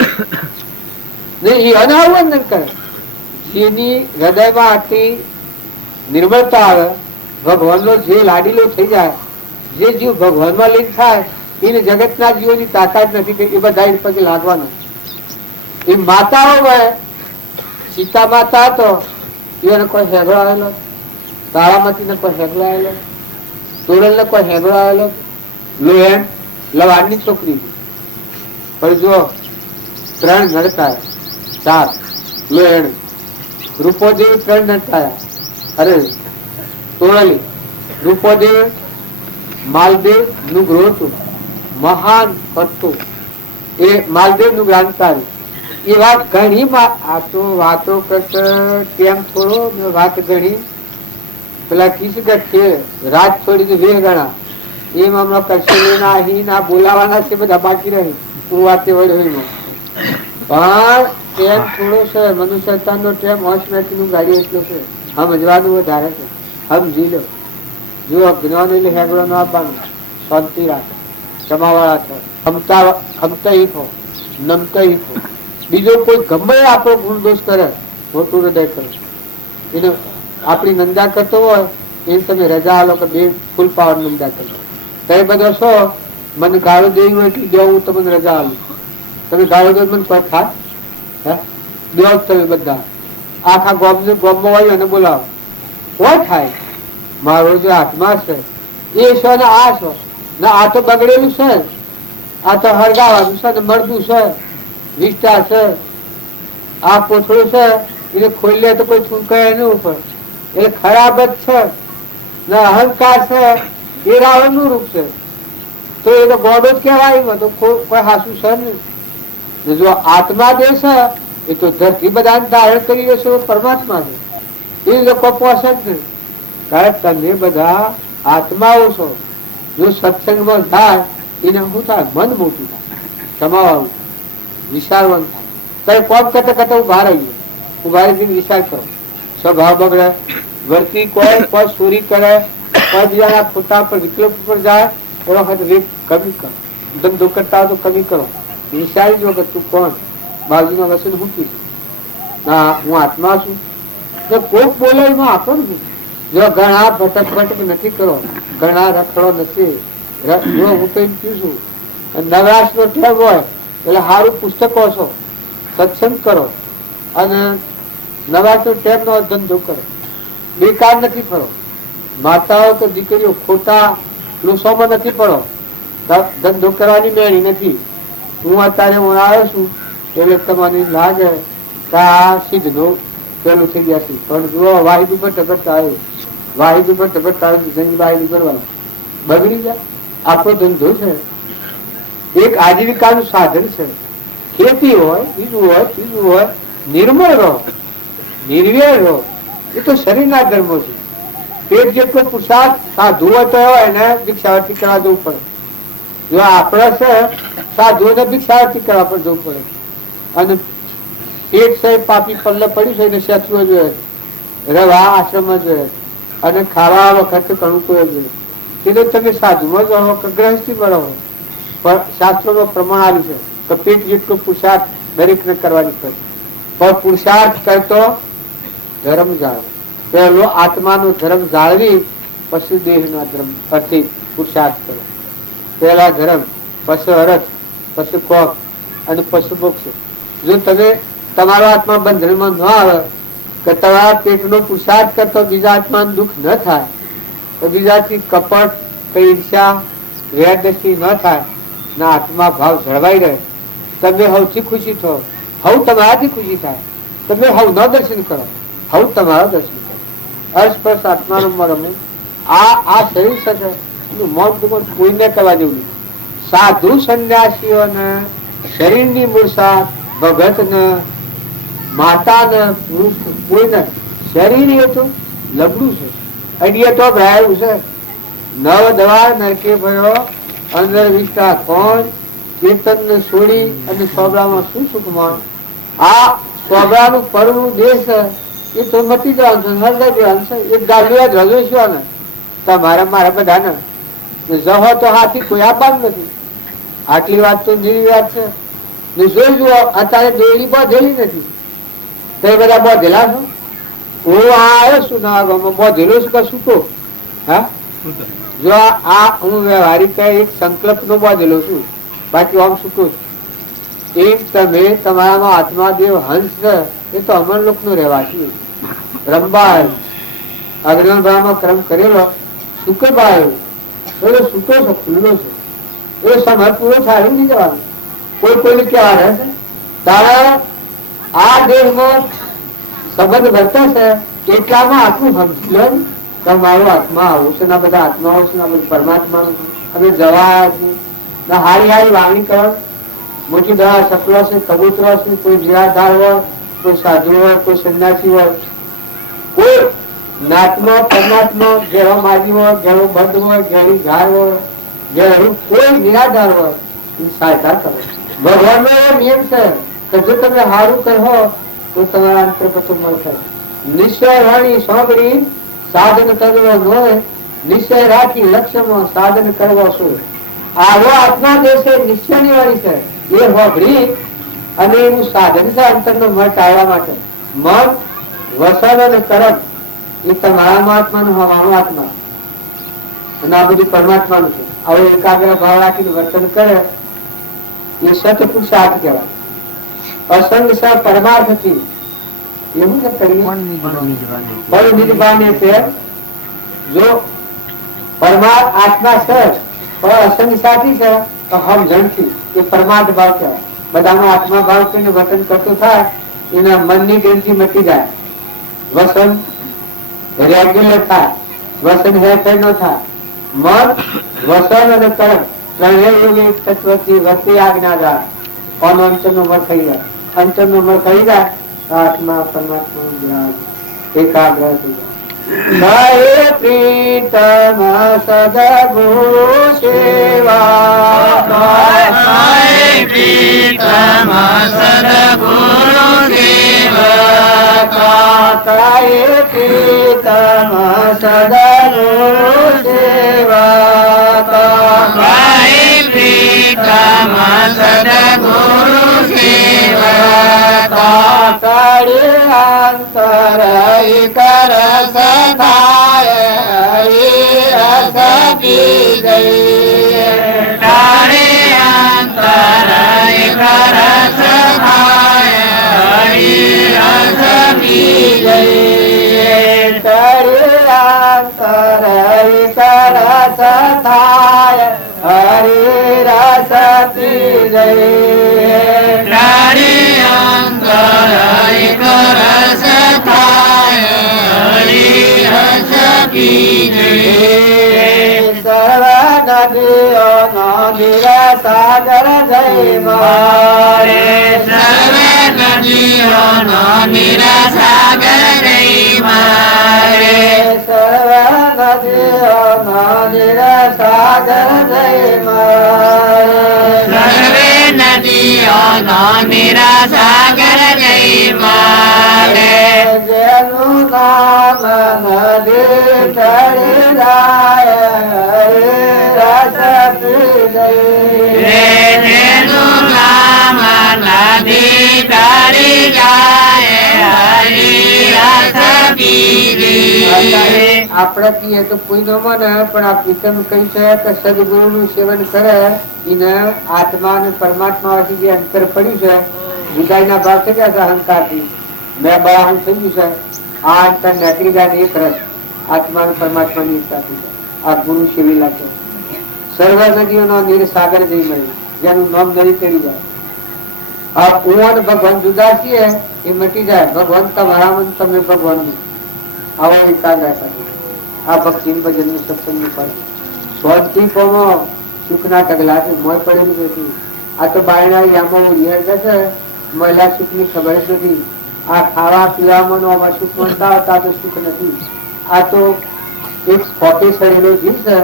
ને એ અનાવન કરે જેની હૃદયમાં આટલી નિર્મળતા આવે ભગવાનનો જે લાડીલો થઈ જાય જે જીવ ભગવાનમાં લીન થાય એને જગતના જીવોની તાકાત નથી કે એ બધા પછી લાગવાના એ માતાઓ હોય સીતા માતા હતો એને કોઈ હેગળો આવેલો તારામતી ને કોઈ હેગળો આવેલો તોરલ ને કોઈ હેગળો આવેલો લોહેણ લવાડની છોકરી પણ જો 3 નડતા 4 લોહેણ રૂપોદેવી 3 નડતા અરે તોરલી રૂપોદેવ માલદેવ નું ગ્રોતું મહાન કરતું એ માલદેવ નું ગ્રાંતારી એ વાત ઘણી આ તો વાતો કરતા કેમ થોડો વાત ઘણી પેલા કિસગત છે રાત છોડીને 2 ગણા એમ હમણાં કરશે ના બોલાવાના છે બધા બાકી રહી હું વાતે વડોમાં પણ ટેમ થોડો છે મનુષ્યતા નો ટેમ હોસ્પિટલ નું ગાડી એટલો છે સમજવાનું વધારે છે સમજી લો જો જ્ઞાન એટલે હેગડો ન આપવાનું શાંતિ રાખે ક્ષમાવાળા છો ખમતા ઈફો નમતા ઈફો બીજો કોઈ ગમે આપણો ગુણ દોષ કરે મોટું હૃદય કરે એને આપણી નિંદા કરતો હોય એ તમે રજા આલો કે 2 ફૂલ પાવર નિંદા કરો તમે બધા છો મને ગાળો દેવી હોય એટલે દેવું હું તમને રજા આલું તમે ગાળો દો મને કોઈ ખાસ દેવ તમે બધા આખા ગોમમાં હોય અને બોલાવો કોઈ થાય મારો જે આત્મા છે એ છે ને આ છે ના આ તો બગડેલું છે આ તો હળગાવાનું છે ને મળતું છે વિસ્તા છે આ પોથળું છે એને ખોલી લે તો કોઈ છૂંકાય એની ઉપર એ ખરાબ જ છે ને અહંકાર છે એ રાવણ નું રૂપ છે તો એ તો ગોડો જ કહેવાય તો કોઈ હાસું છે નહીં જો આત્મા જે છે એ તો ધરતી બધાને ધારણ કરી રહેશે પરમાત્મા છે એ લોકો પોષે જ નહીં ત્યારે તમે બધા આત્માઓ છો. જો સત્સંગમાં થાય એને શું થાય? મન મોટું થાય, સમાવાનું, વિચારવાનું થાય. ત્યારે કોમ કરતા કરતા ઉભા રહીએ, ઉભા રહીને વિચાર કરો. સ્વભાવ બગડે, વર્તી કોઈ ચોરી કરે, કોઈ બીજાના ખોટા પર વિકલ્પ પર જાય, એ વખત વેગ કમી કરો. ધંધો કરતા હોય તો કમી કરો. વિચારી જો કે તું કોણ, બાજુનો વસન શું કીધું? ના, હું આત્મા છું. કોક બોલે એમાં આપો ને. જો ઘણા ભટક ભટક નથી કરો, ઘણા રખડો નથી. જો હું તો એમ કહું છું, નવરાશ નો ટેવ હોય એટલે સારું પુસ્તકો છો, સત્સંગ કરો, અને નવરાશ નો ટેવ નો ધંધો કરો. બેકાર નથી કરો. માતાઓ કે દીકરીઓ ખોટા લૂસોમાં નથી પડો. ધંધો કરવાની મેળી નથી. હું અત્યારે હું આવ્યો છું એટલે તમને લાગે કે આ સિદ્ધ નું પેલું થઈ ગયા છે, પણ જુઓ વાહિદ ઉપર ટપકતા આવ્યું, વાહિદ ઉપર ટપકતા આવ્યું, વાહિદ કરવાનું બગડી જાય. આપણો ધંધો છે, એક આજીવિકાનું સાધન છે. ખેતી હોય, બીજું હોય, ત્રીજું હોય, નિર્મળ રહો, નિર્વેર રહો. એ તો શરીરના ધર્મો છે. પેટ જેટલો પુરુષાર્થ સાધુ હોય તો એને ભિક્ષાવર્તી કરવા જવું પડે. જો આપડે છે સાધુઓને ભિક્ષાવર્તી કરવા પણ જવું પડે. અને પેટ છે પાપી પલ્લે પડ્યું છે એને શેઠવું જોઈએ, રવા આશ્રમમાં જોઈએ, અને ખાવા વખતે ઘણું કોઈ જોઈએ. એટલે તમે સાધુમાં રહો કે ગ્રહસ્થી મળો, પણ શાસ્ત્રોમાં પ્રમાણ આવ્યું છે કે પેટ જેટલો પુરુષાર્થ દરેકને કરવાની પડે. પણ પુરુષાર્થ કરતો ધર્મ જાળવો. પહેલો આત્માનો ધર્મ જાળવી, પછી દેહના ધર્મ અર્થી પુરુષાર્થ કરો. પહેલા ધર્મ, પછી અરથ, પછી કોક, અને પછી મોક્ષ. જો તમે તમારો આત્મા બંધનમાં ન આવે કે તમારા પેટનો પુરુષાર્થ કરતો બીજા આત્માનું દુઃખ ન થાય, તો બીજાથી કપટ કે ઈર્ષ્યા વેરદસ્તી ન થાય, ના આત્મા ભાવ જળવાઈ રહે. તમે સૌથી ખુશી થો, હવ તમારાથી ખુશી થાય. તમે હવ ન દર્શન કરો, હવ તમારા દર્શન કરો. અસ્પર્શ આત્માનો મરમ આ શરીર સાથે મોત ગુમત કોઈને કરવા જેવું નહીં. સાધુ સંન્યાસીઓને શરીરની મૂળસા, ભગતને, માતાને, કોઈને શરીર એ તો લબડું છે, અડીએ તો ભરાયું છે. નવ દવા નરકે ભયો, અંદર વિષ્ટા કોણ, ચેતનને છોડી અને સોબરામાં શું સુખ માણ. આ સોબરાનું પરનું દેશ એ તો મટી જવાનું છે, હૃદય જવાનું છે. એક ગાડીઓ જ રજો ને તમારા મારા બધાને જહો તો હાથી કોઈ આપવાનું નથી. આટલી વાત તો નિર્વ્યાત છે. જોઈ જુઓ અત્યારે દોડી બાંધેલી નથી, તો એ બધા બાંધેલા છો. હું આવ્યો છું નવાગામમાં બાંધેલો છું કે છૂટો? હા, જો આ હું વ્યવહારિક એક સંકલ્પ નો બાંધેલો છું, બાકી આમ છૂટો છું. એમ તમે તમારામાં આત્મા દેવ હંસ છે, એ તો અમર લોક નો રહેવાસી. રંબા અગ્રભાવમાં ક્રમ કરેલો શુક્રભાઈ એ છૂટો છે, ખુલ્લો છે. એ સમય પૂરો થાય નહીં જવાનું. કોઈ કોઈને કેવા રહેશે તારા આ દેહમાં સંબંધ વર્તે છે એટલામાં આત્મું સમજી લો કે મારો આત્મા આવું છે, ના બધા આત્માઓ છે, ના બધું પરમાત્મા અમે જવા હારી હારી વાવણી કરો. મોટી દવા સપલો છે, કબૂતરો છે, કોઈ નિરાધાર હોય, કોઈ સાધુ હોય, કોઈ સંન્યાસી હોય, કોઈ નાતમાં પરમાત્મા ઘેરો માજી હોય, ઘેરો બંધ હોય, ઘેરી ઝાડ હોય, ઘેરું કોઈ નિરાધાર હોય સહાયતા કરો. ભગવાનનો એવો નિયમ છે કે જો તમે સારું કહો તો તમારા અંતર પતો મળશે. નિશ્ચય વાણી સાંભળી સાધન કરવો ન હોય, નિશ્ચય રાખી લક્ષ્યમાં સાધન કરવો શું. આવો આત્મા જે છે નિશ્ચયની વાણી છે, એ હોભળી અને એનું સાધન છે અંતરનો મત ટાળવા માટે. મન, વસન અને કરમ એ તમારા આત્માનું હવાનું આત્મા, અને આ બધું પરમાત્માનું છે. આવો એકાગ્ર ભાવ રાખીને વર્તન કરે એ સત પુરુષાર્થ કહેવાય. અસંગ સ પરમાર્થથી એવું કે કરીએ જો પરમાર્થ આત્મા છે પણ અસંગ સાથી છે તો સમજણથી એ પરમાર્થ ભાવ કહેવાય. બધાનો આત્મા ભાવ કરીને વર્તન કરતો થાય એના મનની ગ્રંથિ મટી જાય, વસન રેગ્યુલર થાય, વસન હેરફેર ન થાય. મન, વસન અને કર્મ ત્રણેય તત્વથી વર્તી આજ્ઞાદાર કોનો અંતરનો મર થઈ જાય. અંતરનો મર થઈ જાય આત્મા પરમાત્મા એકાગ્ર થઈ જાય. ભય પ્રીતમ સદગુરુ સેવા પ્રીતમ સદગુરુ સેવકા કાય પ્રીતમ સદગુરુ સેવા પ્રીતમ સદગુરુ સેવકા કાળે અંતર કર સખાય રસ પી ગઈ તારે અંતર કર સખાય રસ પી ગઈ તારે અંતર કર સખાય હરિ રસ પી ગઈ તારે અંતર કર સખાય રસ પી ગઈ સર્વ નદીઓ નો સાગર જય મારે સર્વ નદીઓનો નિરાસાગર નહીં મારે સર્વ નદીઓ નો સાગર જય મારે સર્વે નદીઓનો નિરાસાગર નહીં મારે જેનું નામ નદી ચડી જાય રસ પી ગઈ તેનું નામ નદી તરી જાય હરી રસ પી ગઈ આપણે કહીએ તો કોઈ ન માને પણ આ પ્રીતમ કહી છે કે સદગુરુ નું સેવન કરે એને આત્મા અને પરમાત્મા વચ્ચે જે અંતર પડ્યું છે જુદાઈ ના ભાવ છે કે અહંકાર થી મેં બળા હું થઈ ગયું છે આ અંતર નીકળી જાય એક રસ આત્મા અને પરમાત્મા ની એકતા થઈ આ ગુરુ સેવેલા છે સર્વ નદીઓ નો નીર સાગર જઈ મળ્યું જેનું નામ નદી ચડી જાય આ હું અને ભગવાન જુદા છીએ એ મટી જાય ભગવાન તમારા મન તમે ભગવાન આવો વિચાર રાખે આ ભક્તિ ભજન નું સત્સંગ નું ફળ સ્વથી કોમો સુખ ના ટગલા છે મોય પડેલું નથી આ તો બાયણા યામાં રિયલ છે મહિલા સુખ ની ખબર જ નથી આ ખાવા પીવામાં આમાં સુખ મળતા હતા તો સુખ નથી આ તો એક ખોટે સડેલો જીવ છે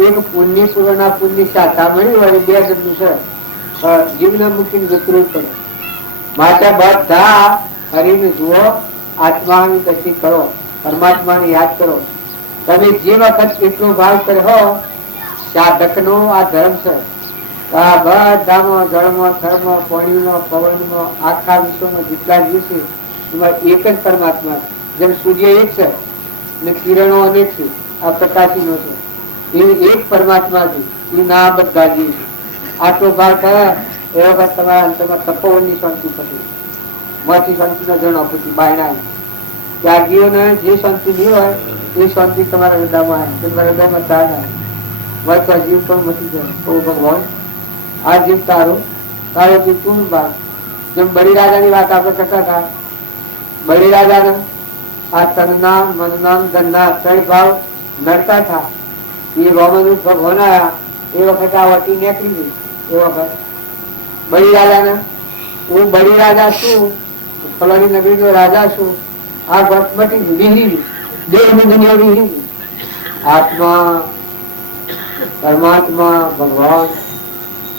એક પુણ્ય પૂર્ણ પુણ્ય શાખા મળી હોય બે જણનું છે જીવને મૂકીને જતું પડે માટે બધા હરીને જુઓ આત્માની કશી કરો પરમાત્માને યાદ કરો તમે જે વખત એટલો ભાવ કર્યો સાધક નો આ ધર્મ છે આ બધામાં જળમાં થળમાં પાણીમાં પવનમાં આખા વિશ્વમાં જેટલા જીવ છે એમાં એક જ પરમાત્મા જેમ સૂર્ય એક છે ને કિરણો અનેક છે આ પ્રકાશી નો છે એ એક પરમાત્મા છે એ ના બધા જીવ છે આટલો ભાવ કરે એ વખત તમારા અંતરમાં તપોવનની શાંતિ પડી માંથી શાંતિ નો જણ આપું બાયણા ત્યાગીઓને જે શાંતિ નહીં હોય એ શાંતિ તમારા હૃદયમાં આવે તમારા હૃદયમાં તાર આવે તો જીવ પણ મટી જાય તો ભગવાન આ જીવ તારો તારો જીવ તું બાદ જેમ બળી રાજાની વાત આપણે કરતા હતા બળી રાજાને આ તનના મનના ધનના ત્રણ ભાવ નડતા હતા એ રોમન ભગવાન આવ્યા એ વખતે આ વટી નીકળી ગઈ એ વખત બળી રાજાને હું બળી રાજા છું ફલાણી નગરી નો રાજા છું આ વાત મટી વિહીરી દેહ દુનિયા વિહીરી આત્મા પરમાત્મા ભગવાન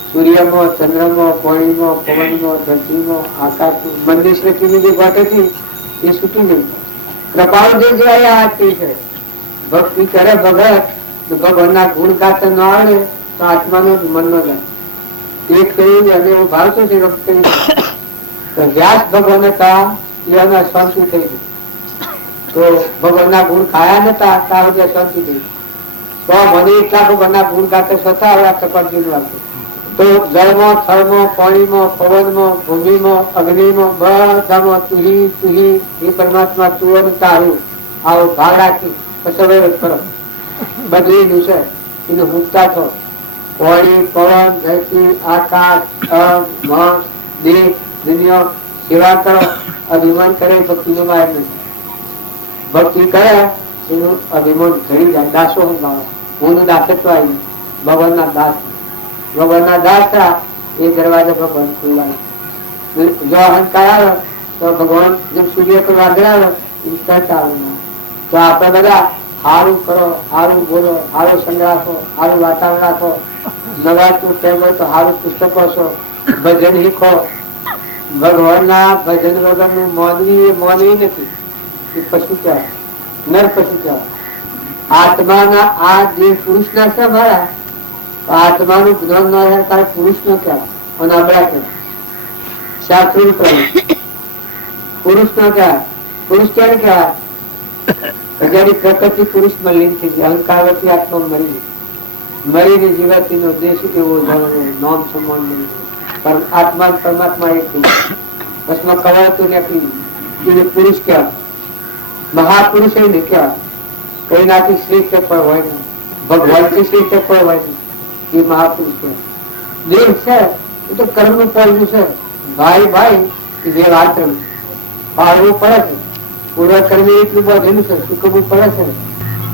સૂર્યમાં ચંદ્રમાં પાણીમાં પવનમાં ધરતીમાં આકાશમાં મંદિર શ્રેષ્ઠની જે વાત હતી એ છૂટી નહીં કૃપાળુ જે આ હાથથી છે ભક્તિ કરે ભગત તો ભગવાનના ગુણ ગાતા ન આવે તો આત્માનો મન ન જાય એક કહ્યું અને એવો ભાવ શું છે તો વ્યાસ ભગવાન હતા એના શાંતિ થઈ ગઈ તો ભગવાનના ગુણ ખાયા નતા ત્યાં સુધી શાંતિ થઈ તો મને એટલા ભગવાનના ગુણ ગાતે સ્વતઃ આવ્યા કપાળજી વાંચો તો જળમાં થળમાં પાણીમાં પવનમાં ભૂમિમાં અગ્નિમાં બધામાં તુહી તુહી એ પરમાત્મા તું અને તારું આવો ભાગ રાખી પછી કરો બદલી છે એને મુક્તા છો પાણી પવન ધરતી આકાશ મન દેહ દુનિયા સેવા કરો અભિમાન કરે ભક્તિ નો માર નથી ભક્તિ કરે એનું અભિમાન ઘડી જાય દાસો હું ભાવ હું દાસત્વ આવી ભગવાન ના દાસ ભગવાનના દાસ એ દરવાજા ભગવાન ખુલ્લા જો અહંકાર આવે તો ભગવાન જેમ સૂર્ય પર વાદળ આવે આવે તો આપણે બધા સારું કરો, સારું બોલો, સારો સંગ રાખો, સારું વાતાવરણ રાખો, નવાતું ટેમ હોય તો સારું પુસ્તકો છો, ભજન શીખો. ભગવાનના ભજન વગરનું માનવી એ માનવી નથી, એ પશુ કહેવાય, નર પશુ કહેવાય. આત્માના આ જે પુરુષના છે મારા, આત્માનું જ્ઞાન ના રહે ત્યારે પુરુષ નો કહેવાય અને અબળા કહેવાય. શાસ્ત્રી પુરુષ નો કહેવાય. પુરુષ ક્યારે કહેવાય? જયારે પ્રકૃતિ પુરુષમાં લીન થઈ ગઈ, અહંકારવતી આત્મા મરી ગઈ, મરીને જીવાતી નો દેશ એવો નામ સન્માન મળી ગયું. આત્મા પરમાત્મા એક બસમાં કવાતું નથી, એને પુરુષ કહેવાય. મહાપુરુષ એને કહેવાય. કઈ નાથી શ્રેષ્ઠ પણ હોય ને, ભગવાન થી શ્રેષ્ઠ પણ હોય ને, એ મહાપુરુષ કહેવાય. દેહ છે એ તો કર્મ નું પડવું છે. ભાઈ ભાઈ એ બે રાત્ર પાડવું પડે છે. પૂર્વ કર્મી એટલું બધું છે, ચૂકવવું પડે છે.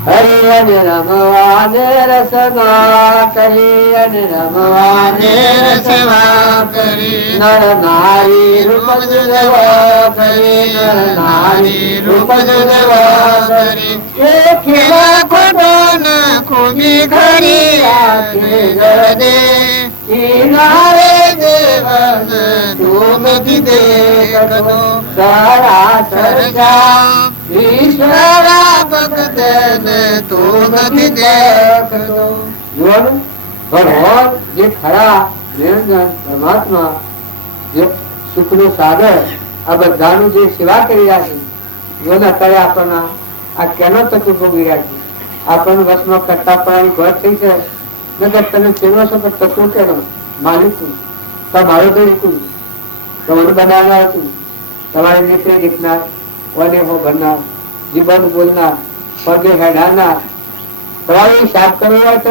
હરે અને રમવાને રસના કરી, અને રમવાને રસવા કરી, નર નારી રૂપ જુદવા કરી, નર નારી રૂપ જુદવા કરી, એ ખેલા ખોટોન ખૂબી ખરી આખે જડે, કિનારે દેવન તું નથી દેખતો, સરાસર શ્યામ ઈશ્વરા ભક્તને તું નથી દેખતો. ભગવાન જે ખરા નિરંજન પરમાત્મા, જે સુખ નો સાગર, આ બધાનું જે સેવા કરી રહ્યા છે, જોને અત્યારે આપણને આ કેનો તત્વ ભોગવી રહ્યા છે, આપણને વસમાં કરતા પડવાની ઘર થઈ છે. નગર તમે કેવો છો પણ તત્વ કેનો માલિક તમારો તો રીકું તમારું બનાવનાર હતું, તમારે નેત્રે દેખનાર, કોને હો ભરનાર, જીવન બોલનાર, પગે હેડાનાર. તમારે સાફ કરવો હોય તો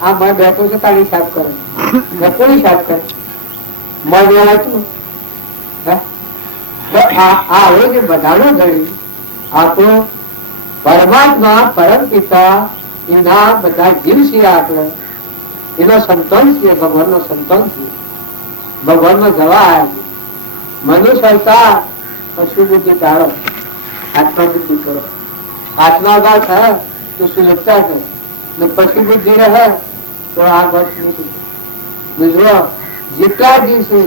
આ મન બેઠો છે તારી સાફ કરે, કોની સાફ કરે? મન હતું આ હવે જે બધાનો ધણી આપણો પરમાત્મા પરમ પિતા એના બધા જીવ છીએ, આપણે એનો સંતાન છીએ, ભગવાન નો સંતાન છીએ, ભગવાન નો જવા આવ્યા છે. મનુષ્ય અવતાર પશુ બુદ્ધિ ટાળો, આત્મા બુદ્ધિ કરો. આત્મા અવતાર થાય તો સુલભતા છે, ને પશુ બુદ્ધિ રહે તો આ બસ નથી. બીજો જેટલા દિવસે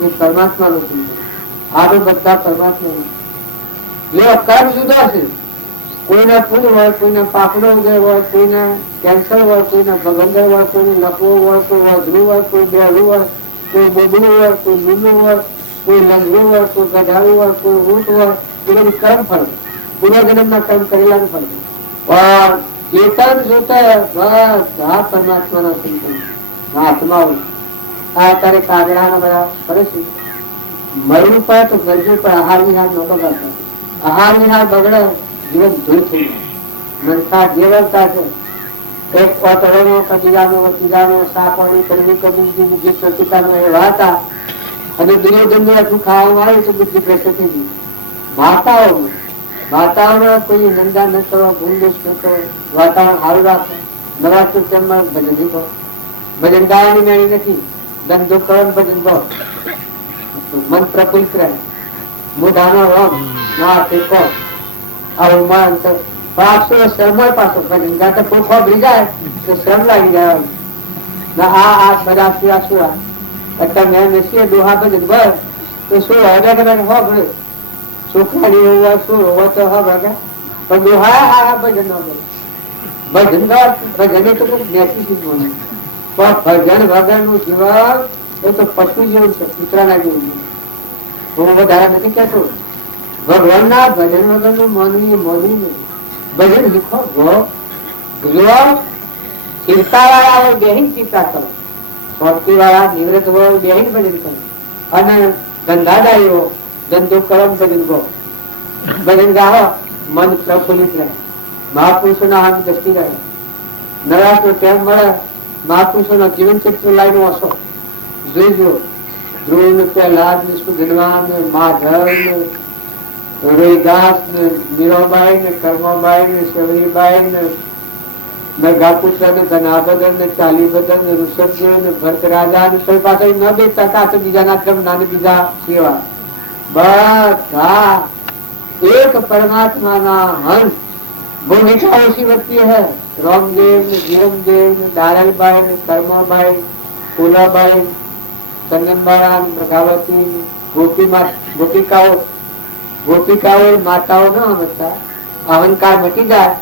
એ પરમાત્મા નથી, આ બધા પરમાત્મા નથી. એ કર્મ જુદા છે. કોઈને ફૂલ હોય, કોઈને પાપડો ઉદય હોય, કોઈને કેન્સર હોય, કોઈને ભગંદર હોય, કોઈને લખવો હોય, કોઈ વજરું હોય, કોઈ બેહરું હોય, કોઈ બોબડું હોય, કોઈ લીલું હોય, કોઈ લંગડું હોય, કોઈ ગઢાળું હોય, કોઈ ઊંટ હોય. એ બધું કર્મ ફળ, પૂર્વજન્મ ના કર્મ કરેલા ફળ. પણ ચેતન જોતા બધા પરમાત્મા ના ચિંતન આત્માઓ. આ અત્યારે કાગડા ના બધા ફરે છે, મરવું પડે તો ગરજુ પણ આહાર વિહાર ન બગાડતા. આહાર વિહાર બગડે જીવન ધોઈ થઈ મનખા જેવતા છે. એક કોતરણો કચીરાનો વચીરાનો સાપણી કરવી કબૂલ જે પ્રતિકાનો એવા હતા, અને દુર્યોધન આટલું ખાવામાં આવ્યું તો બુદ્ધિ ભ્રષ્ટ થઈ ગઈ. વાતાવરણ કોઈ નિંદા ન કરો, ભૂલ દોષ ન કરો, વાતાવરણ સારું રાખો. નવા તેમાં ભજન નહીં કરો, ભજન ગાવાની મેળી નથી, ધંધો કરો ભજન કહો, મન પ્રફુલ્લિત રહે, મોઢાનો રંગ ના ટેકો આવું મન. પાછો શ્રમ પાછો ભજન ગાતા પોખો ભરી જાય તો શ્રમ લાગી જાય. આ બધા સેવા શું અત્યારે મેં બેસીએ દોહા ભજન ભર તો શું હૃદય કદાચ હો ભરે છોકરાની હોય શું હોય તો હા ભાગે, પણ દોહા હા ભજન ન ભરે. ભજન ભજન તો કોઈ બેસી જ નહીં, પણ ભજન વગર નું જીવન એ તો પશુ જેવું છે, કૂતરાના જેવું. હું વધારે નથી કેતો, ભગવાન ના ભજન વગર નું માનવી મોદી નહીં. ભજન લીખો ચિંતા વાળા હોય બેહીન ચિંતા કરો, શાંતિ વાળા નિવૃત્ત હોય બેહીન ભજન કરો, અને ધંધાદારીઓ ધંધો કરો ભજન કહો. ભજન ગાવો મન પ્રફુલ્લિત રહે, મહાપુરુષો ના હાથ દ્રષ્ટિ રહે, નરાશ નો ટેમ મળે. મહાપુરુષો ના જીવન ચરિત્ર લાઈનો હશો જોઈજો. ધ્રુવ ને પ્રહલાદ ને સુધનવાન ને માધવ ને રોહિદાસ ને મીરાબાઈ ને કર્માબાઈ ને શબરીબાઈ ને ગાપુત્ર ને ધનાબદન ને ચાલીબદન ને ઋષભદેવ ને ભરત રાજા ને કોઈ પાસે ન બેઠતા હતા તો બીજાના ક્રમ નાને બીજા સેવા બધા એક પરમાત્મા ના હંસ भूमिका ऐसी बनती है, रामदेव ने, धीरमदेव ने, नारायणबाई ने, कर्माबाई, फूलाबाई, चंदनबाई, प्रभावती, गोपिकाओ माताओ न हमेशा अहंकार मटी जाए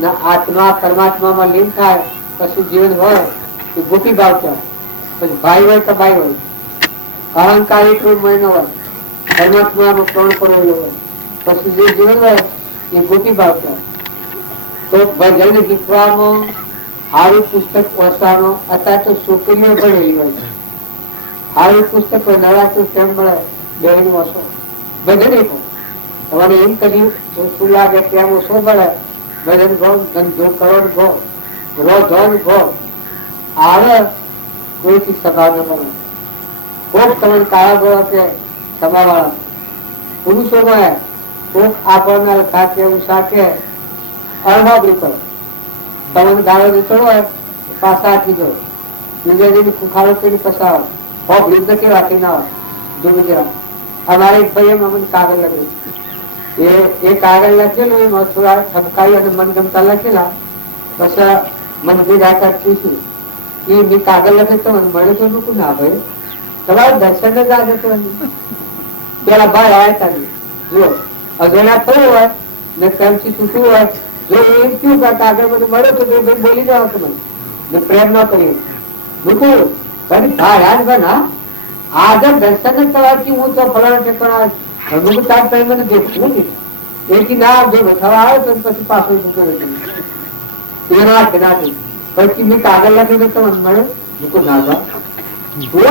न आत्मा परमात्मा में लीन थाय पशु जीवन हो तो गोपी भाव कहेवाय। भाई हो तो भाई हो, अहंकार एक महीनो हो, परमात्मा में प्रण करेलो हो, पशु जीवन हो ये गोपी भाव कहेवाय। तो भजन गीतवानो हारू पुस्तक वांचવાનો અત્યારે તો છોકરીઓ ભણેલી હોય છે, હારું પુસ્તક નવાતું કેમ મળે બેન વાંચો ભજન એક તમારે એમ કર્યું શું લાગે ત્યાં શું મળે ભજન ગો ધંધો કરોડ ગો રો ધન ગો આવે કોઈથી સભા ન બને કોક તમને કાળા ગોળા કે તમારા પુરુષો મળે કોક આપણને ખાતે ઉષાકે અણભાબરી પર તમને ગાળો દીધો હોય પાછા આપી દો બીજા જેવી ખુખાડો કરી પસાવો હોપ યુદ્ધ કે વાંચી ના હોય જો ગુજરાત અમારે એક ભાઈએ અમને કાગળ લખેલું એ કાગળ લખેલું એમાં થોડા ઠપકાઈ અને મનગમતા લખેલા પછી મને રાતા પૂછ્યું કે મેં કાગળ લખે તો મને મળે તો લોકો ના ભાઈ તમારું દર્શન જ આજે તો પેલા ભાઈ આવ્યા હતા જો અજોડા થયું હોય ને કેમથી છૂટવું હોય જો એમ થયું કે કાગળ મને મળે તો બોલી જાવ તો મને પ્રેમ ન કરીએ મૂકું ભાઈ યાદ બના आज दर्शन करवाती हूँ तो फलाना ठिकाना मुझे तार पे मैंने देखूं नहीं एक ही नाम जो बैठा है तो પછી પાછો મૂકે નથી એના કેનાથી પછી મે કાગળ લખી તો મને મૂકો ના બા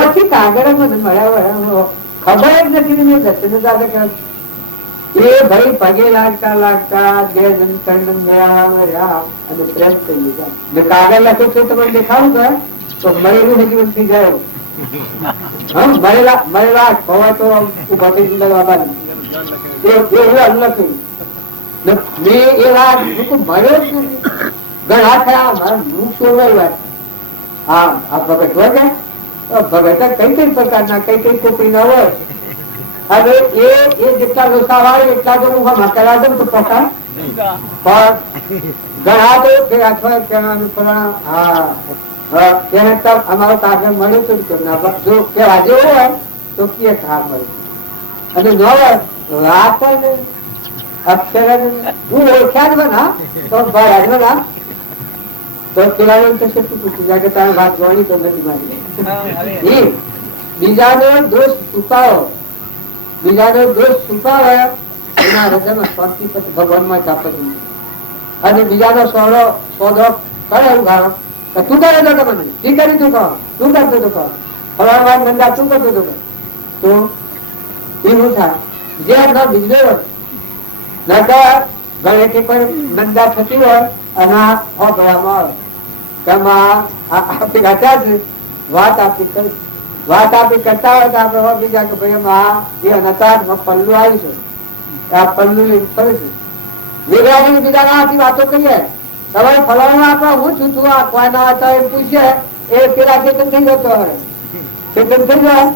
ઓછી કાગળ મને મળ્યા હોય ખબર જ નથી કે મેં દર્શન દાદા કે એ ભાઈ પગે લાગતા લાગતા બે જન કંડન ગયા રહ્યા અને પ્રેમ કરી લીધા ને કાગળ લખે તો તમને દેખાડું કે તો મળેલું હજી બનતી ગયો हम मरेला होवा तो उभा થઈ જવા બાદ એ અલ્લાહ કહ્યું મે એ વાત તો મળ્યો જ નથી ઘણા થયા મારા મુખ સોવાય વાત હા આ ભગત હોય તો ભગત કઈ કઈ પ્રકારના કઈ કોપી ના હોય હવે એ જેટલા લોસાવાળે એટલા તો હું મકરા દઉં તો પોતા પણ ઘણા તો કે અથવા કેવાનું પણ હા તેને તબ અમારો કાગળ મળ્યો તો જો કે આજે હોય તો કે કામ મળે અને ન હોય વાત અક્ષર હું ઓળખ્યા જ બના તો ભાઈ બના તો પેલા તો શું પૂછી જાય કે તારે વાત જોવાની તો નથી મારી બીજાનો દોષ છુપાવો બીજાનો દોષ છુપાવે એના હૃદયમાં શાંતિ પછી ભગવાનમાં ચાપત અને બીજાનો સોદો કરે ઉઘાડો તું કરે તો મને ઠીક કરી તું કહો તું કરતો તો કહો ફલાણવા ધંધા તું કરતો તો તો એવું થાય જે ન બીજો નકર ગળેથી પર નંદા થતી હોય અને હોભળામાં આવે તેમાં આપી ઘટ્યા છે વાત આપી કરતા હોય તો આપણે બીજા કે ભાઈ એમાં જે અનતામાં પલ્લું આવ્યું છે આ પલ્લું ફરે છે વેગળાની બીજાના આથી વાતો કરીએ તમે ફલાણા આપણા હું છું તું આ કોઈના હતા એમ પૂછે એ પેલા ચેતન થઈ જતો હવે ચેતન થઈ જાય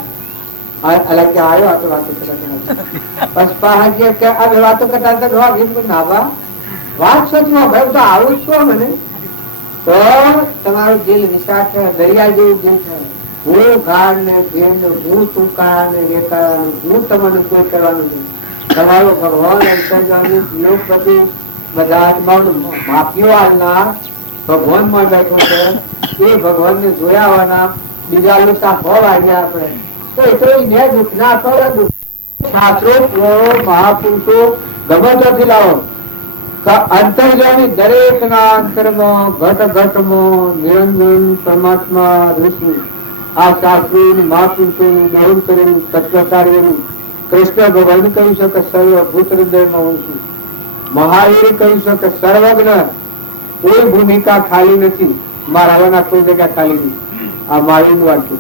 અલગ કે આવ્યો આ તો વાતો કરતા કે આ વાતો કરતા નાવા વાત સોચમાં ભાઈ તો આવું જ છો મને તો તમારું દિલ વિશાળ છે દરિયા જેવું દિલ છે હું ગાળ ને ભેંડ હું ટૂંકા ને રેકાવાનું હું તમને કોઈ કરવાનું નહીં તમારો ભગવાન અંતર્જામી યોગપતિ બધા આત્માઓનું માફીઓ આલનાર ભગવાન માં બેઠો છે એ ભગવાન ને જોયા હોવાના બીજા લોકો હોવા આવ્યા આપણે તો એટલો ને દુઃખ ના પડે શાસ્ત્રો મહાપુરુષો ગમે ત્યાંથી લાવો અંતર્જામી દરેક ના અંતરમાં ઘટમાં નિરંજન પરમાત્મા ઋષિ આ શાસ્ત્રી મહાપુરુષો દહન કરેલું તત્વચાર્યનું કૃષ્ણ ભગવાન કહ્યું છે કે સર્વભૂત હૃદયમાં હું છું મહાવીર કહ્યું છે કે સર્વજ્ઞ કોઈ ભૂમિકા ખાલી નથી મારા કોઈ જગ્યા ખાલી નથી આ મારી વાત છે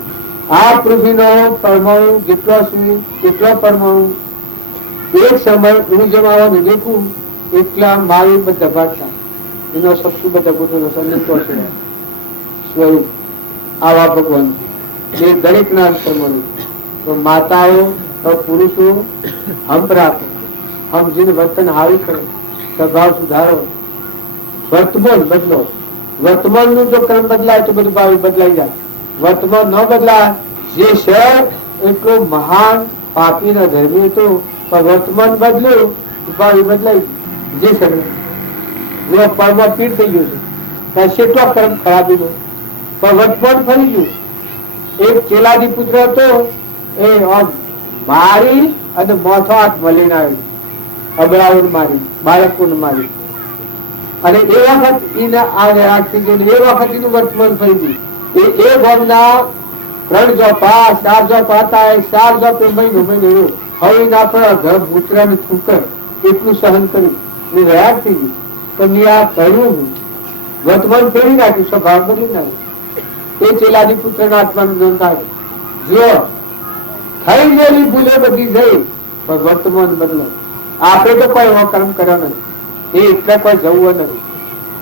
આ પૃથ્વીનો પરમાણુ જેટલો પરમાણુ એક સમય હું જમાવાનું દેખું એટલા મારી બધા ભાષા એનો સબથી બધા ગોઠવેલો સંતોષ સ્વરૂપ આવા ભગવાન એ દરેક ના પરમાણુ તો માતાઓ પુરુષો હમ રાખો હમ જીન વર્તન હારી કરે સ્વભાવ સુધારો વર્તમાન બદલો. વર્તમાનનું જો કર્મ બદલાય તો બધું ભાવિ બદલાઈ જાય. વર્તમાન ન બદલાય, જે છે એટલો મહાન પાપી ના ધર્મી હતો, પણ વર્તમાન બદલ્યું ભાવિ બદલાઈ જે છે પરમાં પીડ થઈ ગયું છે, કેટલો કર્મ ખરાબી નો, પણ વર્તમાન ફરી ગયું. એક ચેલાદી પુત્ર હતો, એ મારી અને મોથો હાથ મળીને આવ્યો, અબળાઓને મારી, બાળકોને મારી, અને એ વખત એને આ રાખી ગયું, એ વખત એનું વર્તમાન થઈ ગયું. એ ગામના 3 જોપા 4 જોપા હતા, 4 જોપે મહિનો રહ્યો. હવે એના પર ઘર ભૂતરા ને છૂકર એટલું સહન કર્યું, એ રહ્યા થઈ ગયું. પણ આ કહ્યું વર્તમાન ફેરી નાખ્યું, સ્વભાવ બદલી નાખ્યું. એ ચેલાદી પુત્ર ના આત્માનું જ્ઞાન થાય. જો થઈ ગયેલી ભૂલે બધી જઈ, પણ વર્તમાન બદલો. આપણે તો કોઈ એવો કર્મ કર્યો નથી, એ એટલે કોઈ જવું નથી.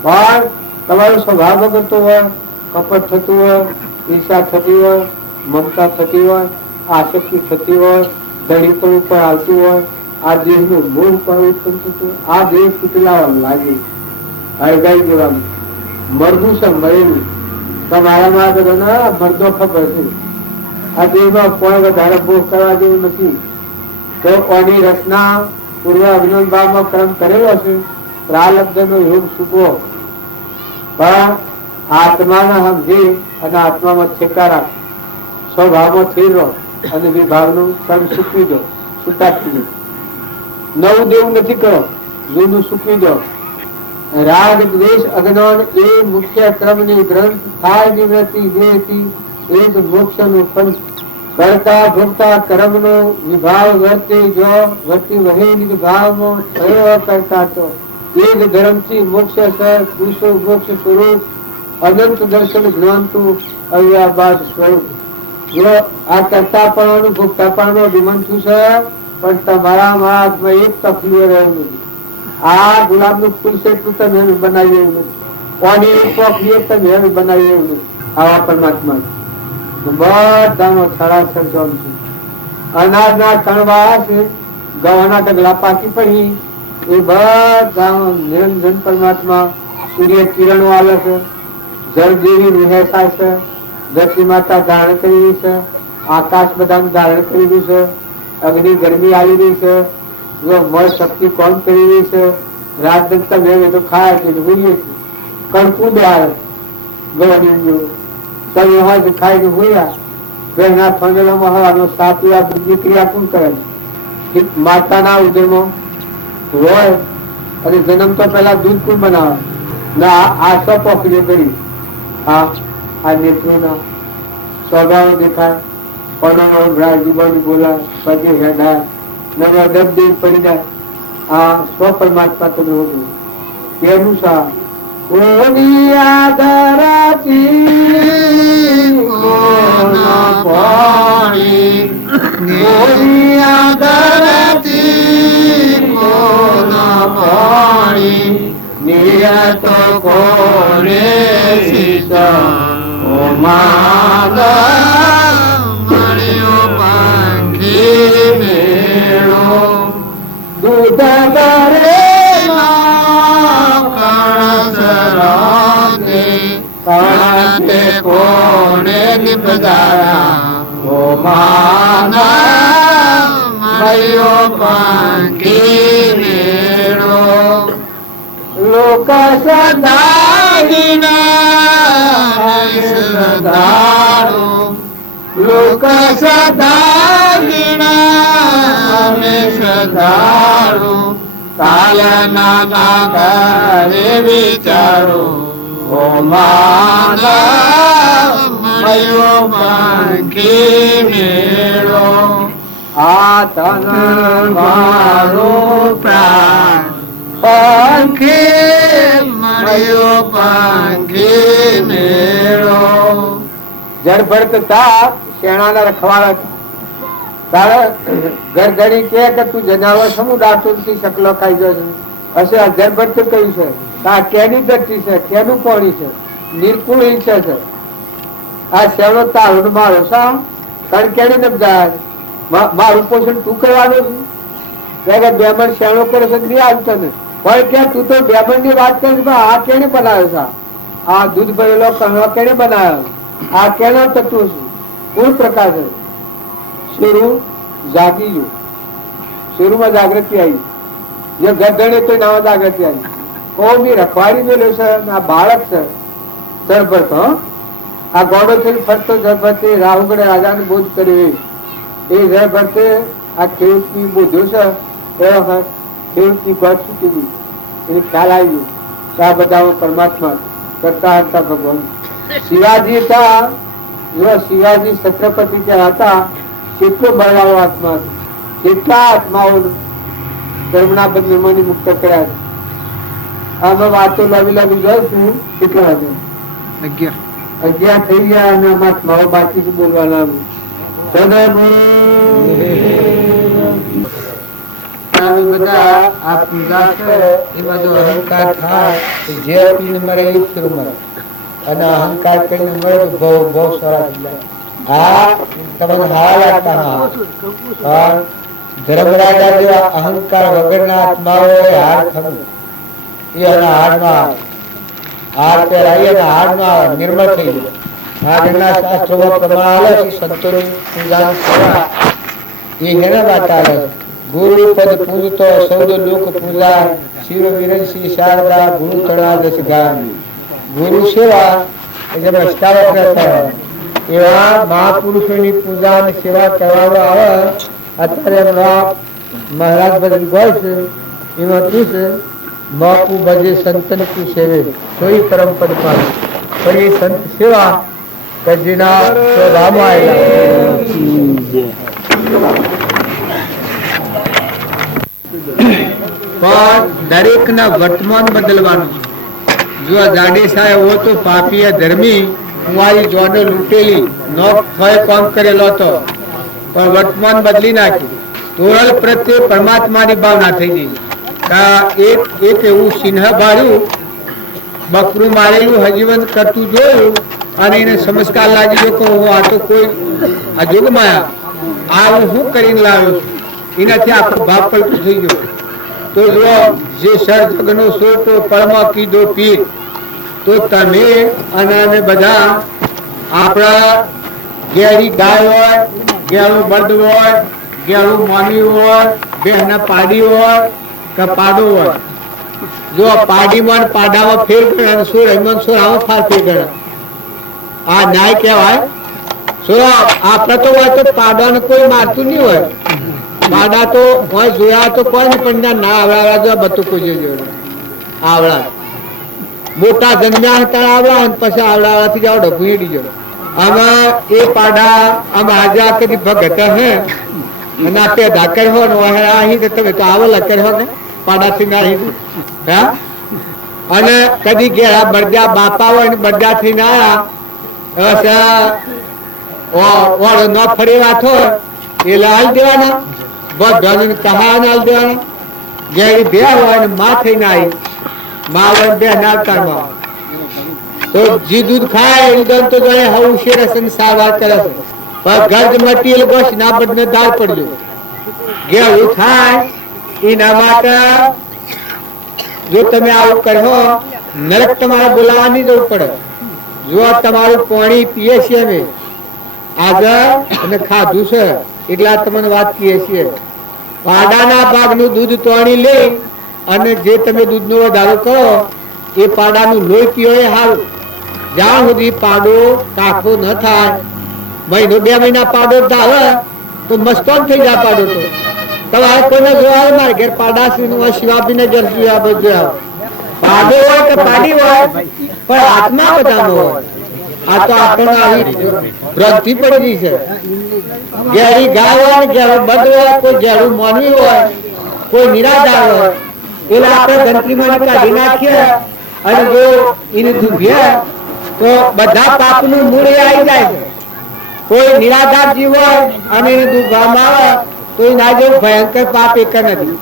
પણ તમારો સ્વભાવ બગડતો હોય, કપટ થતું હોય, ઈર્ષા થતી હોય, મમતા થતી હોય, આસક્તિ થતી હોય, ધણી પર ઉપર આવતું હોય, આ દેહ નું મોહ પર ઉત્પન્ન થતું હોય, આ દેહ તૂટેલા લાગે, હળગાઈ જવાનું, મરવું છે મરેલું. તમારામાં બધો ના મરદો ખબર છે, આ દેહમાં કોઈ વધારે ભોગ કરવા જેવું નથી. તો કોની રચના પૂર્વ અભિનંદન ભાવમાં કર્મ કરેલો છે, પ્રાલબ્ધ નો યોગ સુખવો, પણ આત્માને સમજી અને આત્મામાં ઠેકા રાખ, સ્વભાવમાં સ્થિર રહો અને વિભાગનું કર્મ સૂકવી દો, છૂટાકી દો. નવું દેવું નથી કરો, જૂનું સૂકવી દો. રાગ દ્વેષ અજ્ઞાન એ મુખ્ય ક્રમની ગ્રંથ થાય નિવૃત્તિ જેથી એ જ મોક્ષનું પંચ. કરતા ભોગતા કર્મનો વિભાવ વર્તે જો વર્તી વહે નિભાવમાં થયો કરતા તો એ જ ધર્મથી મોક્ષ પુરુષો મોક્ષ સ્વરૂપ અનંત દર્શન જ્ઞાનતું અવ્યાબાદ સ્વરૂપ. જો આ કરતા પણ ભોગતા પણ અભિમાન શું છે, પણ તમારા હાથમાં એક તકલીફ રહ્યું નથી. આ ગુલાબ નું ફૂલ છે એટલું તમે બનાવી એવું નથી, કોની એક પોખલી તમે બનાવી એવું નથી. આવા પરમાત્મા બધાનો સરાસર જોમ છે. અનાજ ના કણવા છે, ગવાના ઢગલા પાકી પડી, એ બધા નિરંજન પરમાત્મા. સૂર્ય કિરણો આવે છે, જળદેવી વિહેસા છે, ધરતી માતા ધારણ કરી રહી છે, આકાશ બધાનું ધારણ કરી રહ્યું છે, અગ્નિ ગરમી આવી રહી છે, મળ શક્તિ કોણ કરી રહી છે, રાત દંતા મેં તો ખાય છે ભૂલીએ છીએ. કણકું આવે ગવડી તમે હોય ખાઈને ભૂલ્યા, ઘરના થંગલામાં હવાનો સાપ પીવા દૂધની ક્રિયા કોણ કરે? માતાના ઉદરમાં હોય અને જન્મ તો પેલા દૂધ કોણ બનાવે? ના આ સો પોખરીઓ કરી. હા આ નેત્રોના સ્વભાવ દેખાય, કોનો જીવન બોલાય, પગે હેડાય, નવા ડબ દેવ પડી જાય. આ સ્વ પરમાત્મા તમે હોવું એનું સા કોની આદરાતી કોના પાણી, કોની આદરાતી કોના પાણી, નિયત કોને સીતા ઓ માગા મળ્યો પાંખી મેળો. દૂધ કરે કણતે કોને નિપદારા ઓ માના મળ્યો પાંખી મેળો. લોક સદારો લોક સદારો કાલના કરે વિચારો ઓ માના મળ્યો પાંખી મેળો. આ તન મારો પ્રાણ પાંખી મળ્યો પાંખી મેળો. જળ ભરતા શેણાના રખવાડા ઘરઘડી કે તું જનાવર સમૂહ દાંતું શકલો ખાઈ જશે હશે. અજરભર તો કહ્યું છે આ કેની ધરતી છે, કેનું પાણી છે, નિર્કુળ ઈચ્છે છે. આ શેણો તારો મારો સા તણ કેની નબજાય મારું પોષણ તું કરવાનું છે. બે મણ શેણો કરે છે નહીં આવતો ને કોઈ કે તું તો બેબન ની વાત કરે છે, આ કેને બનાવ્યો છે? આ દૂધ ભરેલો કણો કેને બનાવ્યો? આ કેનો તત્વ છે? કોણ પ્રકાશ છે? શરૂ જાગી ગયું, શરૂમાં જાગૃતિ આવી. જે ગરદણે તો નામાં જાગૃતિ આવી. કોની રખવાડી મેળ્યો છે, આ બાળક છે જળભરત. આ ગોડો છે ફરતો જળભરતે રાહુગઢે રાજાને બોધ કર્યો. એ જળભરતે આ ખેડૂતની બોધ્યો છે. એ વખત ખેડૂતની ગોઠ છૂટી ગઈ, એને ખ્યાલ આવી ગયો આ બધા પરમાત્મા કરતા હતા ભગવાન. શિવાજી હતા, જો શિવાજી છત્રપતિ જે હતા કેટલો બળવાળો આત્મા હતો, કેટલા આત્માઓ ધર્મના બંધનમાંથી મુક્ત કર્યા છે. આમાં વાતો લાવી લાવી જોઈશું. કેટલા વાગે? 11 થઈ ગયા અને આમાં આત્માઓ બાકી છે બોલવાના. બધા આ પૂજા છે એમાં જો અહંકાર થાય જે પીને મરે એ જ મરે, અને અહંકાર કરીને મળે તો બહુ બહુ સારા થઈ જાય. હા તમને હાલ આત્મા પણ ધર્મરાજા જેવા અહંકાર વગરના આત્માઓ હાર થયું એ એના હાથમાં હાર પહેરાવી અને હાથમાં નિર્મળ થઈ ગયો. આગળના શાસ્ત્રોમાં પ્રમાણ આવે છે સંતોની પૂજા સેવા એ એના માટે આવે. ગુરુ પદ પૂજતો સૌદ લોક પૂજા શિવ વિરંશી શારદા ગુરુ તણા દસ ગામ. ગુરુ સેવા એ જેમ અષ્ટાવક્ર થાય એવા મહાપુરુષોની પૂજા અને સેવા કરવામાં આવે. અત્યારે મહારાજ બધી ગોળ છે એમાં શું છે? માપુ ભજે સંતન કી સેવે સોઈ પરમ પદ પામે. પણ એ સંત સેવા કજીના તો રામ આયેલા. પણ દરેક ના વર્તમાન બદલવાનું. જો જાડેસા એવો તો પાપી ધર્મી કુંવારી જોડે લૂંટેલી નો થય કામ કરેલો હતો, પણ વર્તમાન બદલી નાખ્યું. તોરલ પ્રત્યે પરમાત્માની ભાવના થઈ ગઈ. એક એવું સિંહ ભાડ્યું, બકરું મારેલું હજીવન કરતું જોયું અને એને સંસ્કાર લાગી ગયો કે હું આ તો કોઈ આ જોગમાયા આ હું શું કરીને લાવ્યો છું. એનાથી આખો ભાવ પલટું થઈ ગયો. તો જો જે સર જગનો સોટો પળમાં કીધો પીર, તો તમે અને અમે બધા આપણા ઘેરી ગાય હોય, ઘેરું બળદ હોય, ઘેરું માનવી હોય, બેહના પાડી હોય કે પાડો હોય. જો પાડીમાં પાડામાં ફેર કરે અને સોર હેમંત સોર આવો ફાર ફેર કરે. આ ન્યાય કહેવાય. આપણે તો હોય તો પાડાને કોઈ મારતું નહીં હોય. પાડા તો કોઈ જોયા તો કોઈ નહીં, પણ ના આવડા જો બધું કોઈ જોયું આવડા મોટા જન્મ્યા હતા આવડા, પછી આવડાથી જાવ ડભુડી ગયો. આમાં એ પાડા આમાં આજે કદી ભગત હે અને આપે ધાકર હો ને તમે તો આવો લકર હો ને પાડાથી ના હા. અને કદી ઘેરા બરજા બાપા હોય ને બરજા થી ના આવ્યા ન ફરી વાત હોય એટલે હાલ દેવાના બધું કહા હાલ દેવાના. ઘેરી બે હોય ને માં થઈ ના આવી માં હોય બે નાવતારમાં તો જી દૂધ ખાય એ દૂધ તો જાણે હવું શેર સંસાર કરે છે. પણ ગર્જ મટીએલ ગોશ ના બદને દાળ પડજો ઘેરું થાય એના માટે જો તમે આવું કરો નરક તમારે બોલાવવાની જરૂર પડે. જો તમારું પાણી પીએ છીએ અમે આજે અને ખાધું છે એટલે તમને વાત કહીએ છીએ. પાડાના ભાગનું દૂધ તોણી લે અને જે તમે દૂધનો વધારો કરો એ પાડાનું લોહી પીઓ એ સારું. જ્યાં સુધી પાડો કાઠો ન થાય, મહિનો 2 મહિના પાડો ધાવે તો મસ્તોન થઈ જાય. પાડો તો તમારે કોઈને જોવા મારે ઘેર પાડા શિવાબીને ઘેર જોયા પાડો હોય કે પાડી હોય પણ આત્મા બધાનો હોય. આ તો આપણને આવી ભ્રાંતિ પડી ગઈ છે. ઘેરી ગાય હોય ને ઘેરું બદ હોય, કોઈ ઘેરું માનવી હોય, કોઈ નિરાધાર હોય એટલે આપણે ગંતરીમાં કાઢી નાખીએ અને જો એને દુભીએ તો બધા પાપનું મૂળ આવી જાય છે. કોઈ નિરાધાર જીવ હોય અને એને દુભાવવામાં આવે તો એ ના જેવું ભયંકર પાપ એક નથી.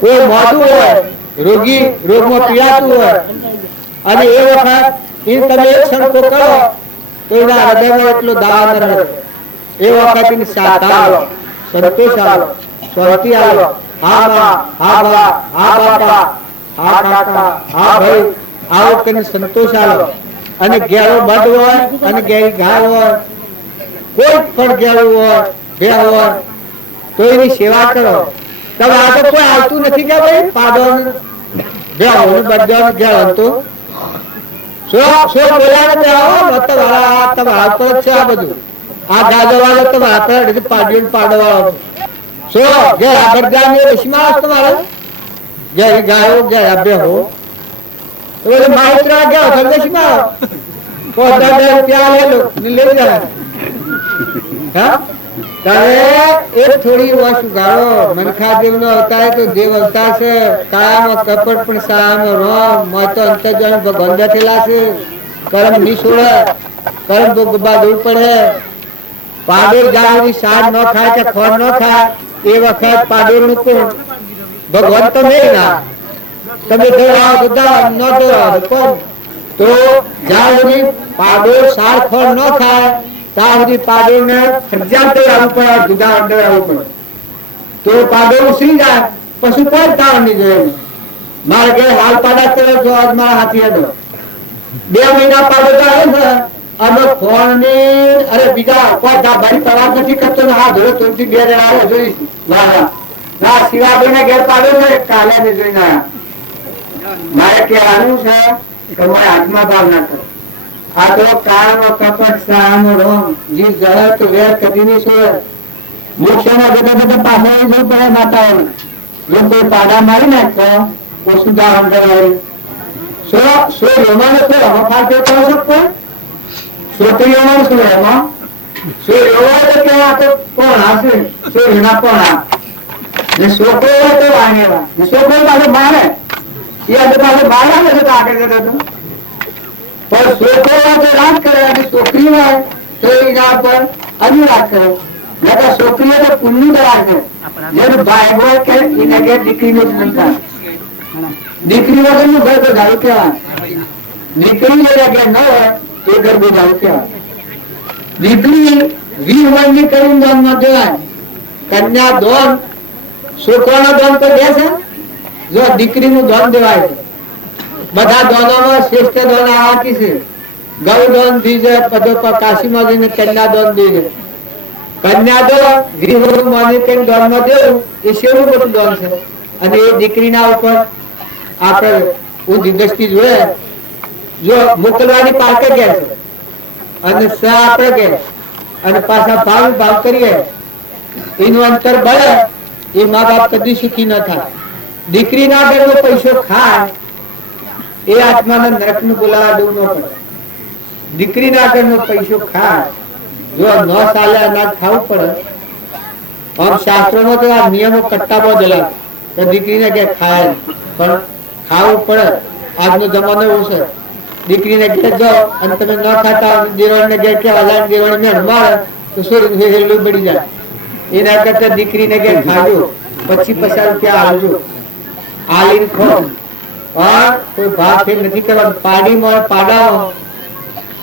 કોઈ મોઢું હોય, રોગી રોગમાં પીડાતું હોય અને એ વખત એ તમે એક સંકો કરો તો એના હૃદયમાં એટલો દાન રહે. એ વખત એની સાધા આલો, સંતોષ આલો, શાંતિ આલો. હા માં, હા બા, હા બાપા હા કાકા, હા ભાઈ, આવો કરીને સંતોષ આલો. અને ઘેરો બદ હોય અને ઘેરી ગાય હોય, કોઈ પણ ઘેરું હોય, બે હોય, તો એની સેવા કરો. તમે આ તો કોઈ આવતું નથી કે ભાઈ પાડો બે હોય બધા ઘેર હતું શું બોલાવે તે આવો તમારા તમારા પર છે. આ બધું આ ગાજો વાળો તમારા પર પાડ્યું પાડો વાળો શું ઘેર આગળ ગાય રસીમાં તમારે ઘેર ગાયો ઘેર બે હો તો માહિતી ગયા રસીમાં લઈ જાય. હા એક થોડી વાત ગાળો મનખા દેવ નો અવતાર તો દેવ અવતાર છે. કાયામાં કપટ પણ સાયામાં રોમ મોય તો અંતર્જન ભગવાન બેઠેલા છે. કરમ નિસોડે કરમ ગોબા દૂર પડે. પાડોર જાવની સાડ ન ખાય કે ખોર ન ખાય એ વખત પાડોર નું કોણ ભગવાન તો નહીં ના તમે દોડાવો બધા ન દોડાવો કોણ તો જ્યાં સુધી પાડોર સાડ ખોર ન ખાય ત્યાં સુધી પાડોર ને ફરજિયાત આવવું પડે, જુદા અંદર આવવું પડે. તો પાડોર ઉસરી જાય પછી કોઈ તાવ નહીં જોઈએ. મારે કે હાલ પાડા કરે તો આજ મારા હાથી હતો 2 મહિના પાડો આવે છે અમે ફોન ની અરે બીજા કોઈ ભાઈ તવાજ નથી કરતો ને હા ધોરો તુલસી 2 જણા આવે જોઈશ વાહ ના શિવાભાઈ ને ઘેર પાડો છે કાલે ને જોઈને આવ્યા. મારે કહેવાનું છે કે મારે હાથમાં ભાવ ના કરો. આ તો કામ કપટ સામ રોમ જી જહર તો વેર કદી નહીં સોય. મોક્ષમાં બધા બધા પાછળ જવું પડે માતાઓને. જો કોઈ પાડા મારી નાખતો ઓછું દાન કરાવે. સો રોમાનો છે હમણાં કરો શકતો છોકરીઓમાં શું એમાં શું રોવા કે આ તો કોણ હશે શું એના કોણ ને છોકરો તો વાગેલા ને છોકરો પાછો મારે એ આજે પાછો બહાર આવે છે તો આગળ જતો હતો. પણ છોકરો હોય તો રાજ કરે અને છોકરી હોય તો એના પર અનુરાગ કરે. નકર છોકરીઓ તો પુણ્ય કરા છે. જેનું ભાઈ હોય કે એને કે દીકરીનો જન્મ થાય. દીકરી વગર નું ઘર વધારું કહેવાય. દીકરી કે ન હોય એ ઘર વધારું કહેવાય. દીકરી 20 વર્ષની કરીને દાન ન દેવાય. કન્યા દાન છોકરાનો દાન તો દે છે. જો દીકરીનું દાન દેવાય છે. બધા દાનોમાં શ્રેષ્ઠ દાન આવા કી છે. ગૌ દાન દીજે પદો કાશીમાં જઈને કન્યા દાન દીજે. કન્યા દાન ગૃહ માની કરીને દાનમાં દેવું એ શેરું બધું દાન છે. અને એ દીકરીના ઉપર આપણે ઊંધી દ્રષ્ટિ જોઈએ. જો મોકલવાની પાકે કે છે અને સ આપણે કે અને પાછા ભાવ કરીએ એનું અંતર બળે એ મા બાપ કદી સુખી ન થાય. દીકરીના ઘરનો પૈસો ખાય એ આત્માને નરકનું બોલાવા દેવું ન પડે. દીકરીના ઘરનો પૈસો ખાય જો ન ચાલે અનાજ ખાવું પડે. આમ શાસ્ત્રોમાં તો આ નિયમો કટ્ટા બધેલા કે દીકરીને કે ખાય પણ ખાવું પડે. આજનો જમાનો એવો છે દીકરીને ઘેર જાઓ અને તમે ન ખાતા દેવળને ઘેર કે અલાન દેવળ ને મારે તો શું હેલું બળી જાય. એના કરતા દીકરીને ઘેર ખાજો પછી 50 રૂપિયા આવજો આલીને ખો. કોઈ ભાગ ફેર નથી કરવાનો. પાડીમાં પાડામાં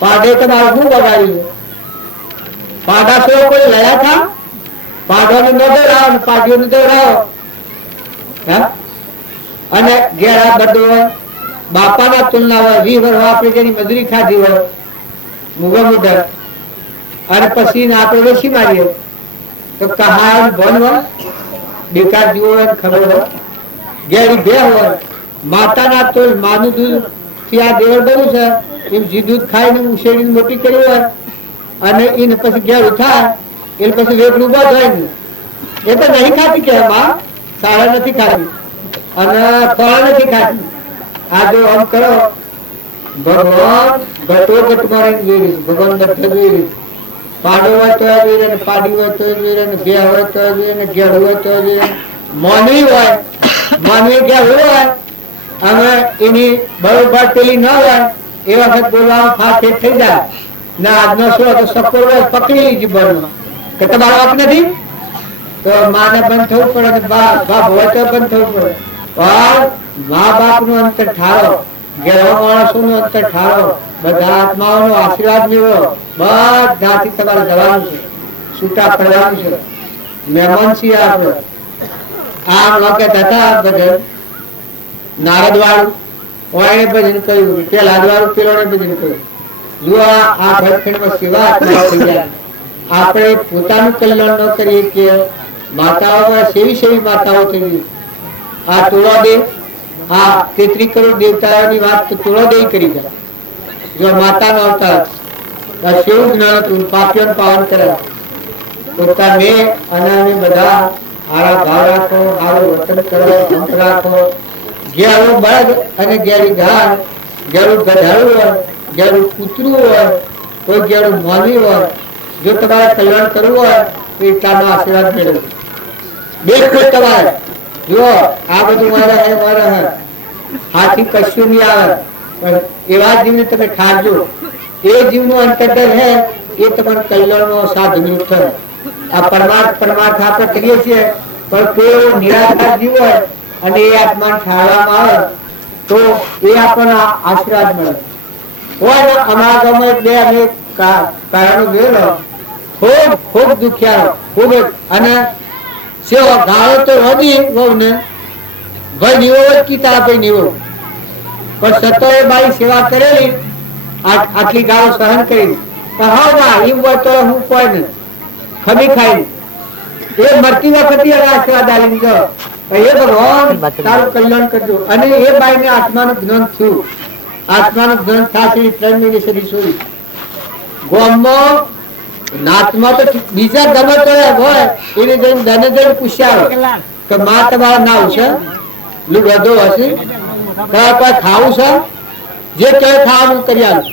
પાડે તમારે શું બગાડ્યું છે? પાડા શું કોઈ લયા હતા? પાડોને ન દોડાવો પાડીઓને દોડાવો. અને ઘેર આ બધું બાપાના તુલના હોય 20 વર્ષ આપણે જેની મજૂરી ખાધી હોય મુગા મુઢર અને પછી આપણે વેચી મારીએ તો કહાય ભન હોય બેકાર જીવો હોય ખબર હોય. ઘેરી બે હોય માતાના તોલ માનું દૂધ થી આ દેવળ બન્યું છે એમ જી દૂધ ખાઈને ઉછેરીને મોટી કરી હોય અને એને પછી ઘેર થાય એટલે પછી વેગનું ઉભા થાય ને એ તો નહીં ખાતી કે માં સારા નથી ખાતી અને ફળ નથી ખાતી. આ જો આમ કરો ભગવાન ઘટો ઘટ મારે જોઈ ભગવાન બધા જોઈ પાડો હોય તો જોઈ ને પાડી હોય તો જોઈ ને બે હોય તો જોઈ ને ઘેર હોય તો જોઈએ. માનવી હોય માનવી ઘેર હોય અને એની બરોબર પેલી ન હોય એ વખત બોલવામાં ફાફે થઈ જાય ને આજનો શું તો સપોર હોય પકડી લીધી બરનો કે તમારો હક નથી તો માને બંધ થવું પડે અને બાપ હોય તો બંધ થવું પડે. પણ મા બાપ નું અંતર ઠારો ઘેરવા માણસો નું અંતર ઠારો બધા આત્માઓ નો આશીર્વાદ લેવો. બધાથી તમારે જવાનું છે છૂટા પડવાનું છે. મહેમાન છીએ આપણે આમ વખત હતા બધા નારદ વાળું ઓણે ભજન કર્યું, પ્રહલાદ વાળું પેલોને ભજન કર્યું. જો આ ભરખંડમાં સેવા આત્મા થઈ જાય, આપણે પોતાનું કલ્યાણ ન કરીએ કે માતાઓ સેવી માતાઓ થઈ ગઈ. આ તોળાદેવ, આ 33 કરોડ દેવતાઓની વાત તો તોળાદેવ કરી જાય. જો માતાનો અવતાર શિવ જ્ઞાન હતું, પાપીઓને પાવન કરે. પોતાને અને અમે બધા હારા ભાવ રાખો, હારું વર્તન કરો, અંત રાખો. ઘેરું બળદ અને ઘેરી ઘાર, ઘેરું ગધાડું હોય, ઘેરું કૂતરું હોય, કોઈ ઘેરું માનવી હોય, જો તમારે કલ્યાણ કરવું હોય તો એટલાનો આશીર્વાદ મેળવો. દેખો તમારે જો આ બધું મારે હાથી કશું નહીં આવે, પણ એવા જીવને તમે ઠારજો. એ જીવનો અંતર્દર હે એ તમારા કલ્યાણનો સાધન થાય. આ પરમાર્થ આપણે કરીએ છીએ, પણ કોઈ નિરાકાર જીવ હોય અને એ આત્માને ઠારવામાં આવે તો એ આપણને આશીર્વાદ મળે. હોય અમારા ગામમાં બે અમે કારણો ગયેલો, ખૂબ દુખ્યા, ખૂબ. અને સેવા ગાળો તો વધી બહુ ને ભાઈ નીવો જ કીતા ભાઈ નીવો, પણ સતોએ બાઈ સેવા કરેલી, આટલી ગાળો સહન કરી. હા એમ હોય તો હું કોઈ નહીં ખમી ખાઈ એ મરતી વખતે આશીર્વાદ આલી દીધો, એ ભગવાન તારું કલ્યાણ કરજો. અને એ બાઈને આત્માનું જ્ઞાન થયું, આત્માનું જ્ઞાન થશે 3 મિનિટ સુધી સુધી ગામમાં નાચમાં તો બીજા ગમે તો હોય એને જઈને ધને જઈને પૂછ્યા કે માં તમારું નામ છે, વધુ હશે, કોઈ ખાવું છે, જે કે ખાવાનું કરી આવું.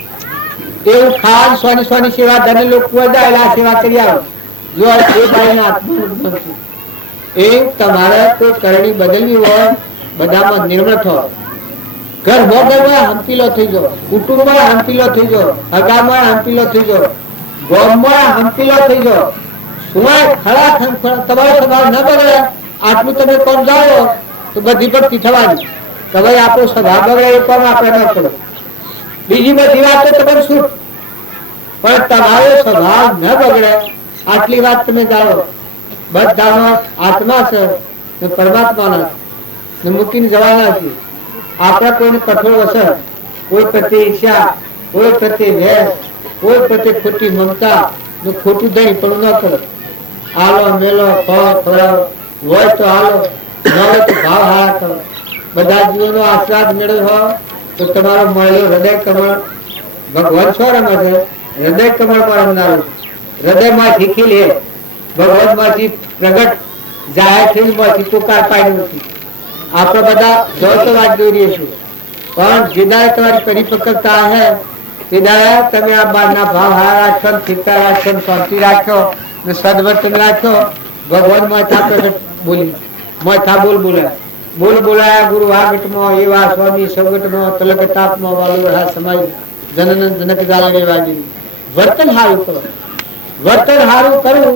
એવું ખાવાનું સોની સોની સેવા ધને લોકો જાય સેવા કરી આવો. જો એ બાઈને આત્માનું જ્ઞાન થયું. એ તમારે કોઈ કરણી બદલવી હોય, બધામાં નિર્મળ થો. ઘર મોગરમાં હંપીલો થઈ જાઓ, કુટુંબમાં હંપીલો થઈ જાઓ, હગામાં હંપીલો થઈ જાઓ, ગામમાં હંપીલો થઈ જાઓ. સુવાય ખરા તમારે ન બગડે આટલું તમે કોમ જાઓ તો બધી ભક્તિ થવાની. તમે આપણો સ્વભાવ બગડે એ કોમ આપણે ન કરો. બીજી બધી વાતો તમારે શું, પણ તમારો સ્વભાવ ન બગડે આટલી વાત તમે જાણો. બધાનો આત્મા છે ને પરમાત્માના ને મૂકીને જવાના છે. આપણા કોઈને કઠોળ અસર, કોઈ પ્રત્યે ઈર્ષ્યા, કોઈ પ્રત્યે ભેદ, કોઈ પ્રત્યે ખોટી મમતા ને ખોટું દહીં પણ ન કરો. આલો મેલો ખવડાવો, હોય તો હાલો, ન હોય તો ભાવ હારા કરો. બધા જીવોનો આશીર્વાદ મેળવ્યો હોય તો તમારો મળેલો હૃદય કમળ ભગવાન છો રમે છે, હૃદય કમળ પર રમનારું. હૃદયમાંથી ખીલે ભગવાન માંથી પ્રગટ જાહેર થઈને માંથી ટોકાર પાડ્યું નથી. આપણે બધા જો તો વાત જોઈ રહીએ છીએ, પણ જેદાય તમારી પરિપક્વતા હે તેદાય તમે આ બારના ભાવ હારા રાખો, સ્થિરતા રાખો, શાંતિ રાખો ને સદવર્તન રાખો. ભગવાન માથા પ્રગટ બોલી માથા બોલ બોલાયા ગુરુ આગટમાં એવા સ્વામી સૌગટમાં તલગતાપમાં વાલો રહા સમાય જનન જનક જાળવી વાગી. વર્તન હારું કરો, વર્તન હારું કરવું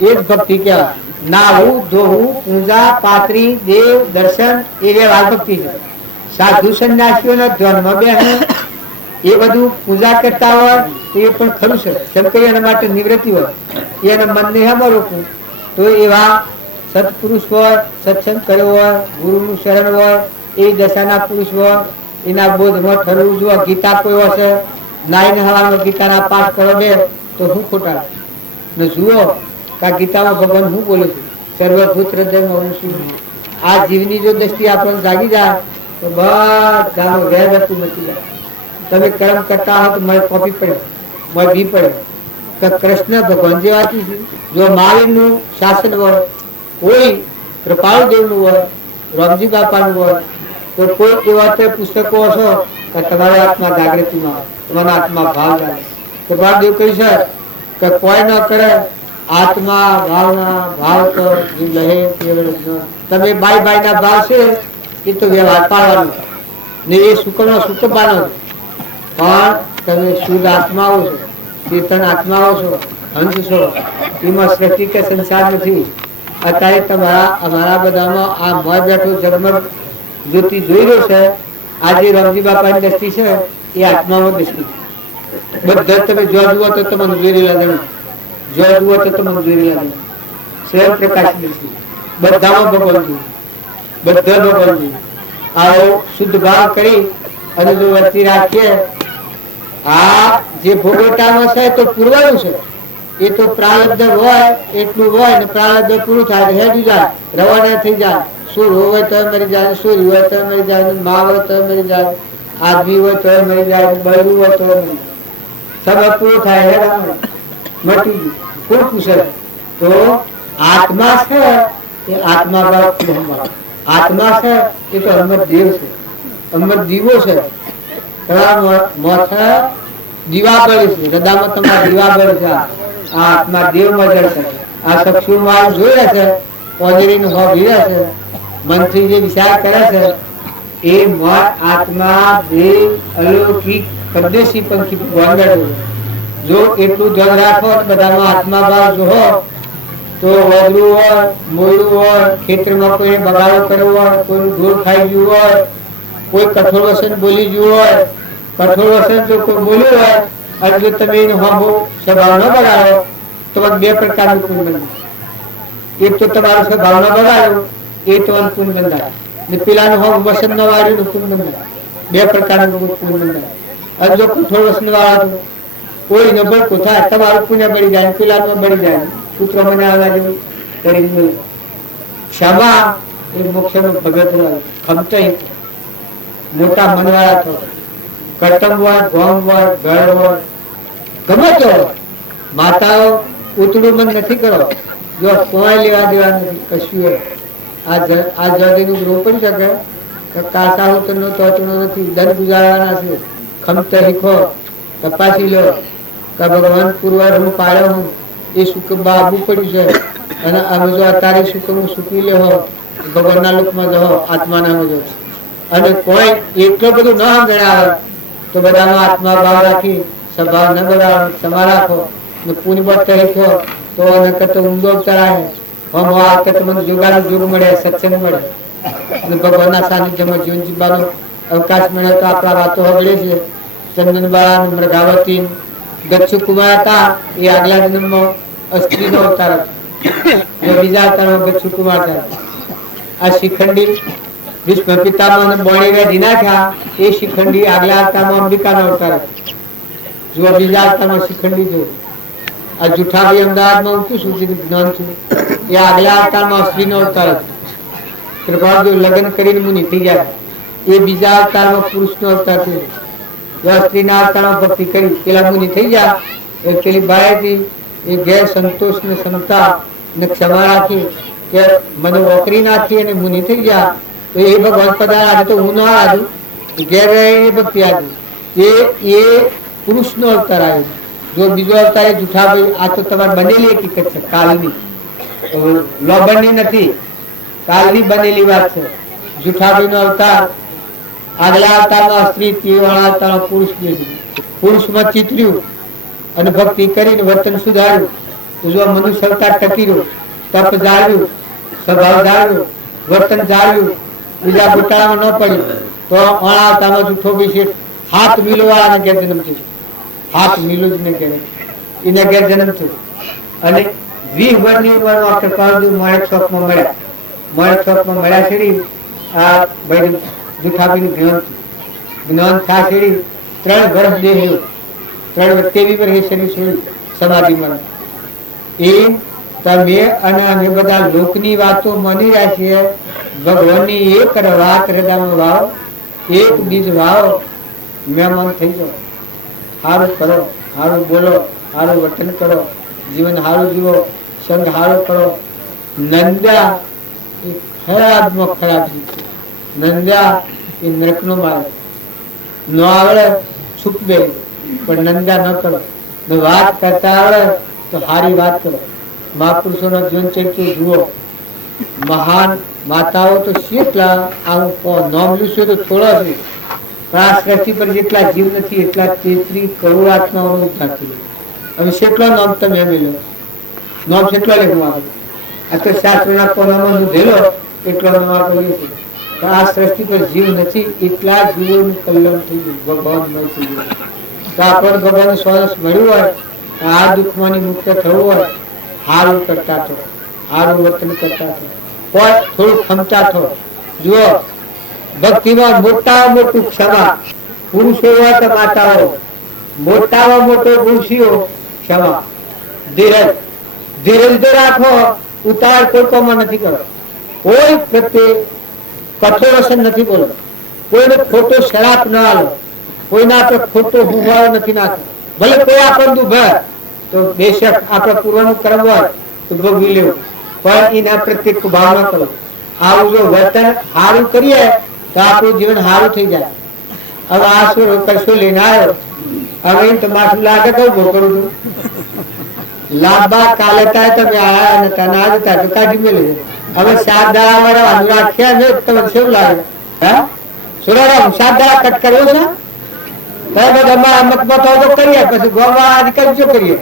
એ જ ભક્તિ કહેવાય. નાહવું, ધોવું, પૂજા, પાત્રી, દેવ દર્શન એ વ્યવહાર ભક્તિ છે. સાધુ સંન્યાસીઓના ધ્યાનમાં બેસે એ બધું પૂજા કરતા હોય તો એ પણ ખરું છે. કેમ કે એના માટે નિવૃત્તિ હોય, એના મનને હેમાં રોકવું. તો એવા સત્પુરુષ હોય, સત્સંગ કર્યો હોય, ગુરુનું શરણ હોય, એ દશાના પુરુષ હોય, એના બોધમાં ઠરવું જોઈએ. ગીતા કોઈ હશે નાઈને હવામાં ગીતાના પાઠ કરો બે તો હું ખોટા ને જુઓ આ ગીતામાં ભગવાન શું બોલે છે, સર્વભૂત હૃદયમાં હું છું. આ જીવની જો દ્રષ્ટિ આપણને જાગી જાય તો બધાનો વેર વસ્તુ નથી જાય. તમે કર્મ કરતા હો તો મારે કોપી પડે, મારે બી પડે. તો કૃષ્ણ ભગવાન જે વાંચ્યું છે, જો મહાવીરનું શાસન હોય, કોઈ કૃપાળુ દેવનું હોય, રામજી બાપાનું હોય, તો કોઈ એવા પુસ્તકો હશો કે તમારા આત્મા જાગૃતિમાં તમારા આત્મા ભાવ લાગે. કૃપાળુ દેવ કહ્યું છે કે કોઈ ન કરે આત્મા ભાવના ભાવ તો લહે તમે બાઈ ના ભાવ છે એ તો વ્યવહાર પાડવાનો ને એ સુકનો સુકબાનો. પણ તમે શુદ્ધ આત્માઓ છો, ચેતન આત્માઓ છો, હંસ છો. એમાં સૃષ્ટિ કે સંસાર નથી. અત્યારે અમારા બધામાં આ મોય બેઠો જગમગ જ્યોતિ જોઈ રહ્યો છે. આજે રામજી બાપાની દ્રષ્ટિ છે એ આત્મામાં દ્રષ્ટિ. બધા તમે જો જુઓ તો તમને જોઈ રહેલા જણ, જો જુઓ તો તમને જોઈ રહેલા જણ. સ્વયં પ્રકાશ દ્રષ્ટિ બધામાં ભગવાન જોયું, બધા ભગવાન જોયું. આવો શુદ્ધ ભાવ કરી અને જો વર્તી રાખીએ, આ જે ભોગવટાનો છે તો પૂરવાનું છે, એ તો પ્રારબ્ધ હોય એટલું હોય ને પ્રારબ્ધ પૂરું થાય હેડું જાય, રવાના થઈ જાય. સુર હોય તો મરી જાય, સુરી હોય તો મરી જાય, મા હોય તો મરી જાય, આદમી હોય તો મરી જાય, બૈરું હોય તો મરી જાય. સબ પૂરું થાય હેડા મટી ગયું. કોણ પૂછે? તો આત્મા છે એ આત્મા બાદ આત્મા છે એ તો અમર દેવ છે, અમર દીવો છે. દીવા બળે છે, હૃદયમાં તમારા દીવા બળે છે. આ આત્મા દેવ માં જળશે. આ સક્ષુ મારું જોઈ રહ્યા છે, ઓજરીનો ભાવ ભીડ્યા છે, મનથી જે વિચાર કરે છે એ મન આત્મા દેવ અલૌકિક પરદેશી પંખી ભગવાન બેઠો. જો એટલું ધ્યાન રાખો બધાનો આત્મા ભાવ જોહો તો વદરું હોય, મોયડું હોય, ખેતરમાં કોઈ બગાડો કર્યો હોય, કોઈ ઢોર ખાઈ ગયું હોય, કોઈ કઠોર વસન બોલી ગયું હોય, કઠોર વસન જો કોઈ બોલ્યું હોય અને જો તમે એનો સ્વભાવ ન બગાડો તો બે પ્રકારનું પૂન બંધાય. એક તો તમારો સ્વભાવ ન બગાડો એ તો પૂન બંધાય, ને પેલાનું વસન ન વાળ્યું પૂન બંધાય. બે પ્રકારનું પૂન બંધાય. અને જો કઠોર વસન વાળા કોઈ નબળ કોથા તમારું પુણ્ય બળી જાય, પેલામાં બળી જાય. પુત્ર મને આવવા જેવું કરી ક્ષમા એ મોક્ષનો ભગત ખમતઈ મોટા મનવાળા થો. કટમ હોય, ગોમ હોય, ઘર હોય, ગમે તે હોય, માતાઓ ઉતડું મન નથી કરો. જો કોઈ લેવા દેવા નથી કશું હોય. આ જગીનું ગ્રહ કરી શકે કાસા ઉતરનો તોચનો નથી. દંડ ગુજારવાના છે. ખમત શીખો, તપાસી લો કે ભગવાન પૂર્વ હું પાડ્યો હું એ સુખ બાબુ પડ્યું છે અને અમે જો અત્યારે સુખ હું સુખી લેવો ભગવાનના લોકમાં જવો, આત્માના જો. અને કોઈ એટલું બધું ન સમજણ તો બધાનો આત્મા ભાવ રાખી સ્વભાવ ન બગાડો, ક્ષમા રાખો ને પુણ્ય બળ શીખો તો ન કરતો ઊંડો અવતરાય. હમ આ વખતે મને જોગાનું જોગ મળે, સત્સંગ મળે અને ભગવાનના સાનિધ્યમાં જીવન જીવવાનો અવકાશ મળે. તો આપણા વાતો હગડે છે. ચંદનબાળા, મૃગાવતી, દક્ષુ કુમાર હતા એ આગલા જન્મમાં સ્ત્રીનો અવતાર હતો. બીજા અવતારમાં દક્ષુ કુમાર હતા. આ શિખંડી વિષ્ણુ પિતામાં બોણી દીના થયા એ શિખંડી આગલા અવતારમાં અંબિકાનો અવતાર હતો. જો બીજા અવતારમાં શિખંડી જો આ જુઠાભાઈ અમદાવાદમાં ઊંચું સુધી જ્ઞાન છું એ આગલા અવતારમાં સ્ત્રીનો અવતાર હતો. કૃપા જો લગ્ન કરીને મુનિ થઈ ગયા એ બીજા અવતારમાં પુરુષનો અવતાર થયો. સ્ત્રીના અવતારમાં ભક્તિ કરી પેલા મુનિ થઈ ગયા એ પેલી બાળકી એ ગેર સંતોષ ને ક્ષમતા ને ક્ષમા રાખી કે મને વોકરી નાખી અને મુનિ થઈ ગયા. તો એ ભગવાન પધાર તો હું ન આજુ ઘેર ભક્તિ આજુ એ પુરુષનો અવતાર આવ્યો. જો બીજો અવતાર એ જુઠાભાઈ આ તો તમારે બનેલી હકીકત છે, કાલની લોબણની નથી, કાલની બનેલી વાત છે. જુઠાભાઈ નો અવતાર આગલા અવતારમાં સ્ત્રી, વાળા અવતારમાં પુરુષ. પુરુષમાં ચિતર્યું અને ભક્તિ કરીને વર્તન સુધાર્યું. જો મનુષ્ય અવતાર ટકી રહ્યો, તપ જાળવ્યું, સ્વભાવ જાળવ્યું, વર્તન જાળવ્યું, બીજા ઘોટાળામાં ન પડ્યું તો અણાવતામાં જૂઠો વિશે હાથ મિલવાળાને ઘેર જન્મ થયો. હાથ મિલો જ ને ઘેર એને ઘેર જન્મ થયો. અને 20 વર્ષની ઉંમરમાં માણેક ચોકમાં મળ્યા. માણેક ચોકમાં મળ્યા છે આ ભાઈ જુઠાભાઈનું જ્ઞાન જ્ઞાન થા છેડી 3 વર્ષ દેહ 3 23 વર્ષે શરીર છોડ્યું સમાધિમાં. એ તમે અને અમે બધા લોકની વાતો માની રહ્યા છીએ. ભગવાનની એક વાત હૃદયમાં વાવ, એક બીજ વાવ, મહેમાન થઈ જાઓ. સારું કરો, સારું બોલો, સારું વર્તન કરો, જીવન સારું જીવો, સંગ સારો કરો. નંદા એ ખરાબમાં ખરાબ જીવ છે. નંદા એ નરકનો માર્ગ ન આવડે છૂપ દે પણ નંદા ન કરો. વાત કરતા આવડે તો સારી વાત કરો. મહાપુરુષોના જીવન ચરિત્ર જુઓ. મહાન માતાઓ તો કેટલા આવું નામ લીધું તો થોડા છે પણ આ સૃષ્ટિ પર જેટલા જીવ નથી એટલા 33 કરોડ આત્માઓનો ઉદ્ધાર થયો. હવે કેટલો નામ તમે મેળ્યો? નામ કેટલો લેવું આવે? આ તો શાસ્ત્રના કોનામાં નોંધેલો એટલો નામ આપેલું છે. પણ આ સૃષ્ટિ પર જીવ નથી એટલા જીવોનું કલ્યાણ થઈ ગયું, ભગવાન ન થઈ ગયું. તો આપણને ભગવાન સ્વરસ મળ્યું હોય, આ દુઃખમાંથી મુક્ત થવું હોય, સારું કરતા થો, સારું વર્તન કરતા થો, કોઈ થોડું ક્ષમતા થો. જુઓ ભક્તિમાં મોટામાં મોટું ક્ષમા, પુરુષો હોય તો માતાઓ, મોટામાં મોટો પુરુષીઓ ક્ષમા, ધીરજ. ધીરજ તો રાખો, ઉતાર કોઈ કોમાં નથી કરો, કોઈ પ્રત્યે કઠોર વસન નથી બોલો, કોઈને ખોટો શરાપ ન આલો, કોઈના આપણે ખોટો હુવાળો નથી નાખો. ભલે કોઈ આપણને દુભે તો બેશક આપણે પૂર્વનું કર્મ હોય તો ભોગવી લેવું, પણ એના પ્રત્યે ભાવ ન કરો. આવું જો વર્તન સારું કરીએ તો આપણું જીવન સારું થઈ જાય. હવે આ શું કશો લઈને આવ્યો, હવે તમારું લાગે કયું ભોગ કરું છું, લાંબા કાલે થાય તમે આયા નતા ના જતા તો કાઢી મેળવી. હવે 7 દાડા વાળા રાખ્યા ને તમને શું લાગે? હા સુરારામ 7 દાડા કટ કરવો છે, મતમત તો કરીએ, પછી ગોવા કરજો કરીએ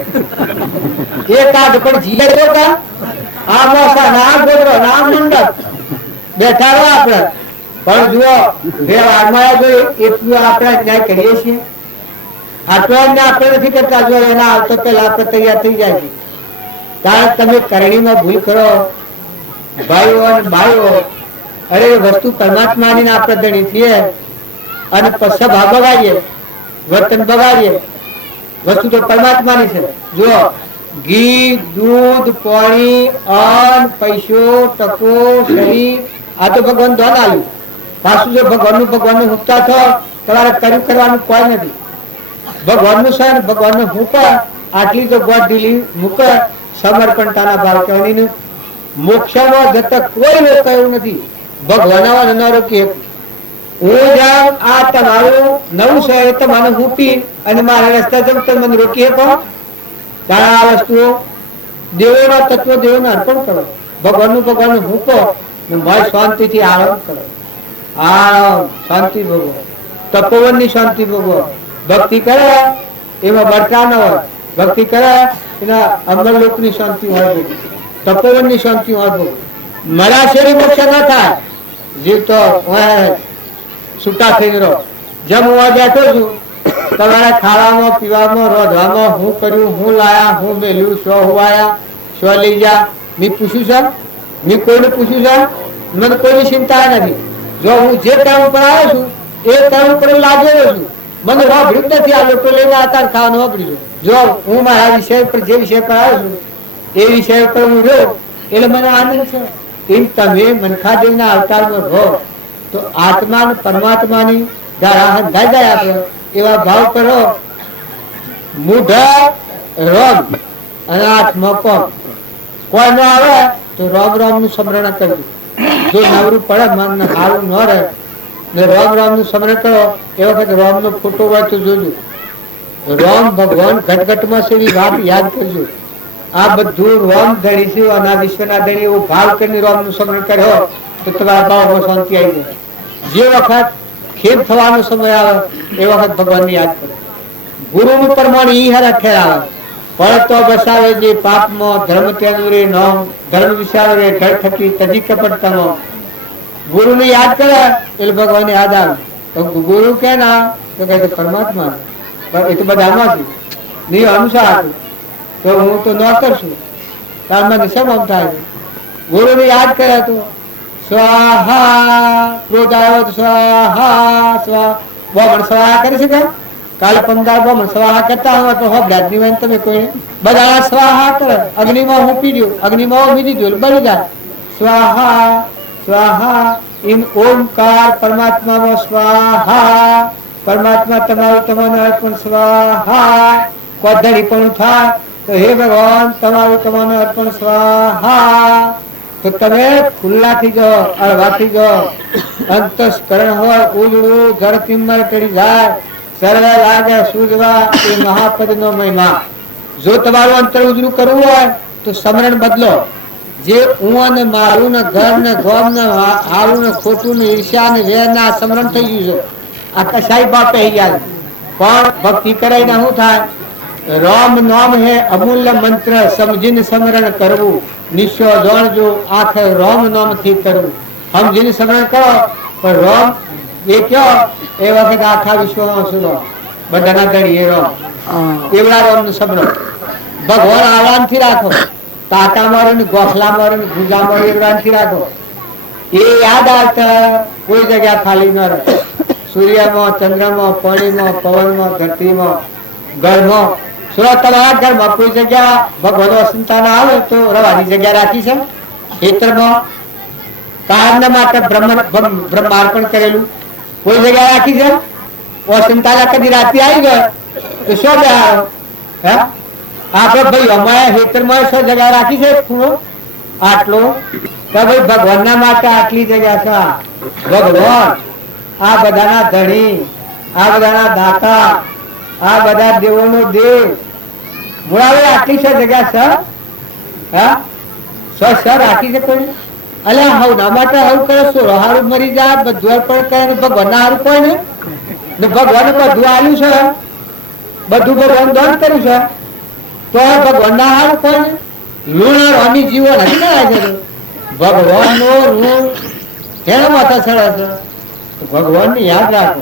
એક કાઢ પણ જીલે તો કા આ મોસા ના ગોદરો ના મંડપ બેઠા રહો આપણે. પણ જુઓ બે વારમાં જો એટલું આપણે ન્યાય કરીએ છીએ, આટલા આપણે નથી કરતા. જો એના આવતો પેલા આપણે તૈયાર થઈ જાય છે. કારણ તમે કરણીમાં ભૂલ કરો ભાઈઓ અને ભાઈઓ, અરે વસ્તુ પરમાત્માની આપણે ધણી છીએ અને પછી ભાગ બગાડીએ, વર્તન બગાડીએ. વસ્તુ તો પરમાત્માની છે. જો ઘી, દૂધ, પાણી, અન્ન, પૈસો, ટકો, શરીર આ તો ભગવાન દાન આવ્યું. પાછું જો ભગવાનનું હુકતા થો તમારે કર્યું કરવાનું કોઈ નથી. ભગવાનનું છે ને ભગવાનનું હુક આટલી તો ગોદ ઢીલી મૂકે સમર્પણતાના ભાવ કહેવાની. મોક્ષમાં જતા કોઈ લોકો એવું નથી ભગવાન ન રોકી. હું જાઉં આ તમારું નવું છે એ તમારે મૂકી અને મારા રસ્તા જમ તો મને રોકી શકો. કારણ આ વસ્તુઓ દેવોના તત્વ દેવોને અર્પણ કરો, ભગવાનનું મૂકો, ભાઈ શાંતિથી આરામ કરો. આરામ શાંતિ ભોગવો, તપોવનની શાંતિ ભોગવો. ભક્તિ કરે એમાં બળકા ન હોય, ભક્તિ કરે એના અમરલોકની શાંતિ હોય, તપોવનની શાંતિ હોય. મરા શેરી મોક્ષ ન થાય, જીવ તો છૂટા થઈ રહો. જેમ હું બેઠો છું તમારે ખાવામાં પીવામાં રોધવામાં હું કર્યું, હું લાયા, હું મેલ્યું, શો હુવાયા, શો લઈ જા, મેં પૂછ્યું છે? મેં કોઈને પૂછ્યું છે? મને કોઈની ચિંતા નથી. જો હું જે કામ ઉપર આવ્યો છું એ કામ ઉપર લાગેલો છું. મને વાપર્યું જ નથી. આ લોકો લઈને આતા ખાવાનું વાપર્યું. જો હું મારા વિષય પર જે વિષય પર આવ્યો છું એ વિષય પર હું રહ્યો એટલે મને આનંદ છે. એમ તમે મનખાદેવના અવતારમાં રહો તો આત્મા પરમાત્માની ગાય જાય આપણે એવા ભાવ કરો. મૂઢા રોમ અને આત્મા કોમ કોઈ ન આવે તો રોમ રોમ નું સ્મરણ કરવું. જો નવરું પડે મન સારું ન રહે ને રોમ રોમ નું સ્મરણ કરો. એ વખત રોમ નો ફોટો હોય તો જોજો. રોમ ભગવાન ઘટઘટમાં છે એવી વાત યાદ કરજો. આ બધું રોમ ધણી છે અને વિશ્વના ધણી એવું ભાવ કરીને રોમ નું સ્મરણ કર્યો તો તમારા ભાવમાં શાંતિ આવી જાય. જે વખત ખેદ થવાનો સમય આવે એ વખત ભગવાનને યાદ કરો. ગુરુનું પ્રમાણ ઈ હરા ઠેરાવે પણ તો બસાવે જે પાપમાં ધર્મ ત્યાગરે નોમ ધર્મ વિચારે ઘર થકી તજી કપટતાનો. ગુરુને યાદ કરે એટલે ભગવાનને યાદ આવે. ગુરુ કે ના તો કહે પરમાત્મા એ તો બધામાં છે નહીં અનુસાર તો હું તો ન કરશું તાર મને શેમ આમ થાય. ગુરુને યાદ કરે તો સ્વાહા, ક્રોધ આવ્યો તો સ્વાહા સ્વાહા. બ્રાહ્મણ સ્વાહા કરી શકે? કાલે 15 બ્રાહ્મણ સ્વાહા કરતા હોય તો હોબડાની વેન તમે કોઈ બધા સ્વાહા કરે. અગ્નિમાં હું પી દઉં, અગ્નિમાં હું પી દીધું બની જાય. સ્વાહા સ્વાહા એમ ઓમકાર પરમાત્મામાં સ્વાહા. પરમાત્મા તમારું તમારું અર્પણ સ્વાહા. કોધડી પણ થાય તો હે ભગવાન તમારું તમારું અર્પણ સ્વાહા. તો તમે ખુલ્લા થઈ જાઓ, અળવા થઈ જાઓ. અંતસ્કરણ હોય ઉજળું જળકિંમર કરી જાય, સરળ લાગે સૂઝવા એ મહાપદ નો મહિમા. જો તમારું અંતર ઉજળું કરવું હોય તો સમરણ બદલો. જે હું ને મારું ને ઘર ને ગોમ ને હારું ને ખોટું ને ઈર્ષ્યા ને વેર ના સમરણ થઈ ગયું છે. આ કસાઈ બાપે ગયા પણ ભક્તિ કરાઈને શું થાય? રામ નામ હે અમૂલ્ય મંત્ર સમજીને સ્મરણ કરવું. નિશ્ચય જાણજો આખે રામ નામ થી કરવું. સમજીને સ્મરણ કરો પણ રામ એ કયો એ વખત આખા વિશ્વમાં સુનો બધાના ધણી એ રામ. એવડા રામ નું સ્મરણ. ભગવાન આરામથી રાખો. તાતા મારો ને ગોખલા મારો ને ગુજા મારો એવડાથી રાખો. એ યાદ આવતા કોઈ જગ્યા ખાલી ન રહે. સૂર્યમાં, ચંદ્રમાં, પાણીમાં, પવનમાં, ધરતીમાં, ઘરમાં, તમારા ઘરમાં કોઈ જગ્યા ભગવાન સંતાન આવે તો રવાની જગ્યા રાખી છે. ખેતરમાં કાયમના માટે બ્રહ્માર્પણ કરેલું કોઈ જગ્યા રાખી છે. સંતાન કદી રાતે આવી ગયો તો શું બેહારો? આપડે ભાઈ અમારા ખેતરમાં શું જગ્યા રાખી છે? ખૂણો આટલો તો ભાઈ ભગવાનના માટે આટલી જગ્યા છે. ભગવાન આ બધાના ધણી, આ બધાના દાતા, આ બધા દેવોનો દેવ મુળાવે આટલી છે જગ્યા છે. રાખી છે કોઈ? અલ્યા હવ ના માટે હવ કરે સોરો હારું મરી જાય બધું પણ કરે ભગવાન ના હારું કોઈ ને ભગવાન બધું આવ્યું છે, બધું ભગવાન દાન કર્યું છે તો ભગવાન ના હારું કોઈ ને લુણ રોની જીવો નથી કરાય છે. ભગવાન નો ઋણ એના માથા ચડે છે. ભગવાન ને યાદ રાખો.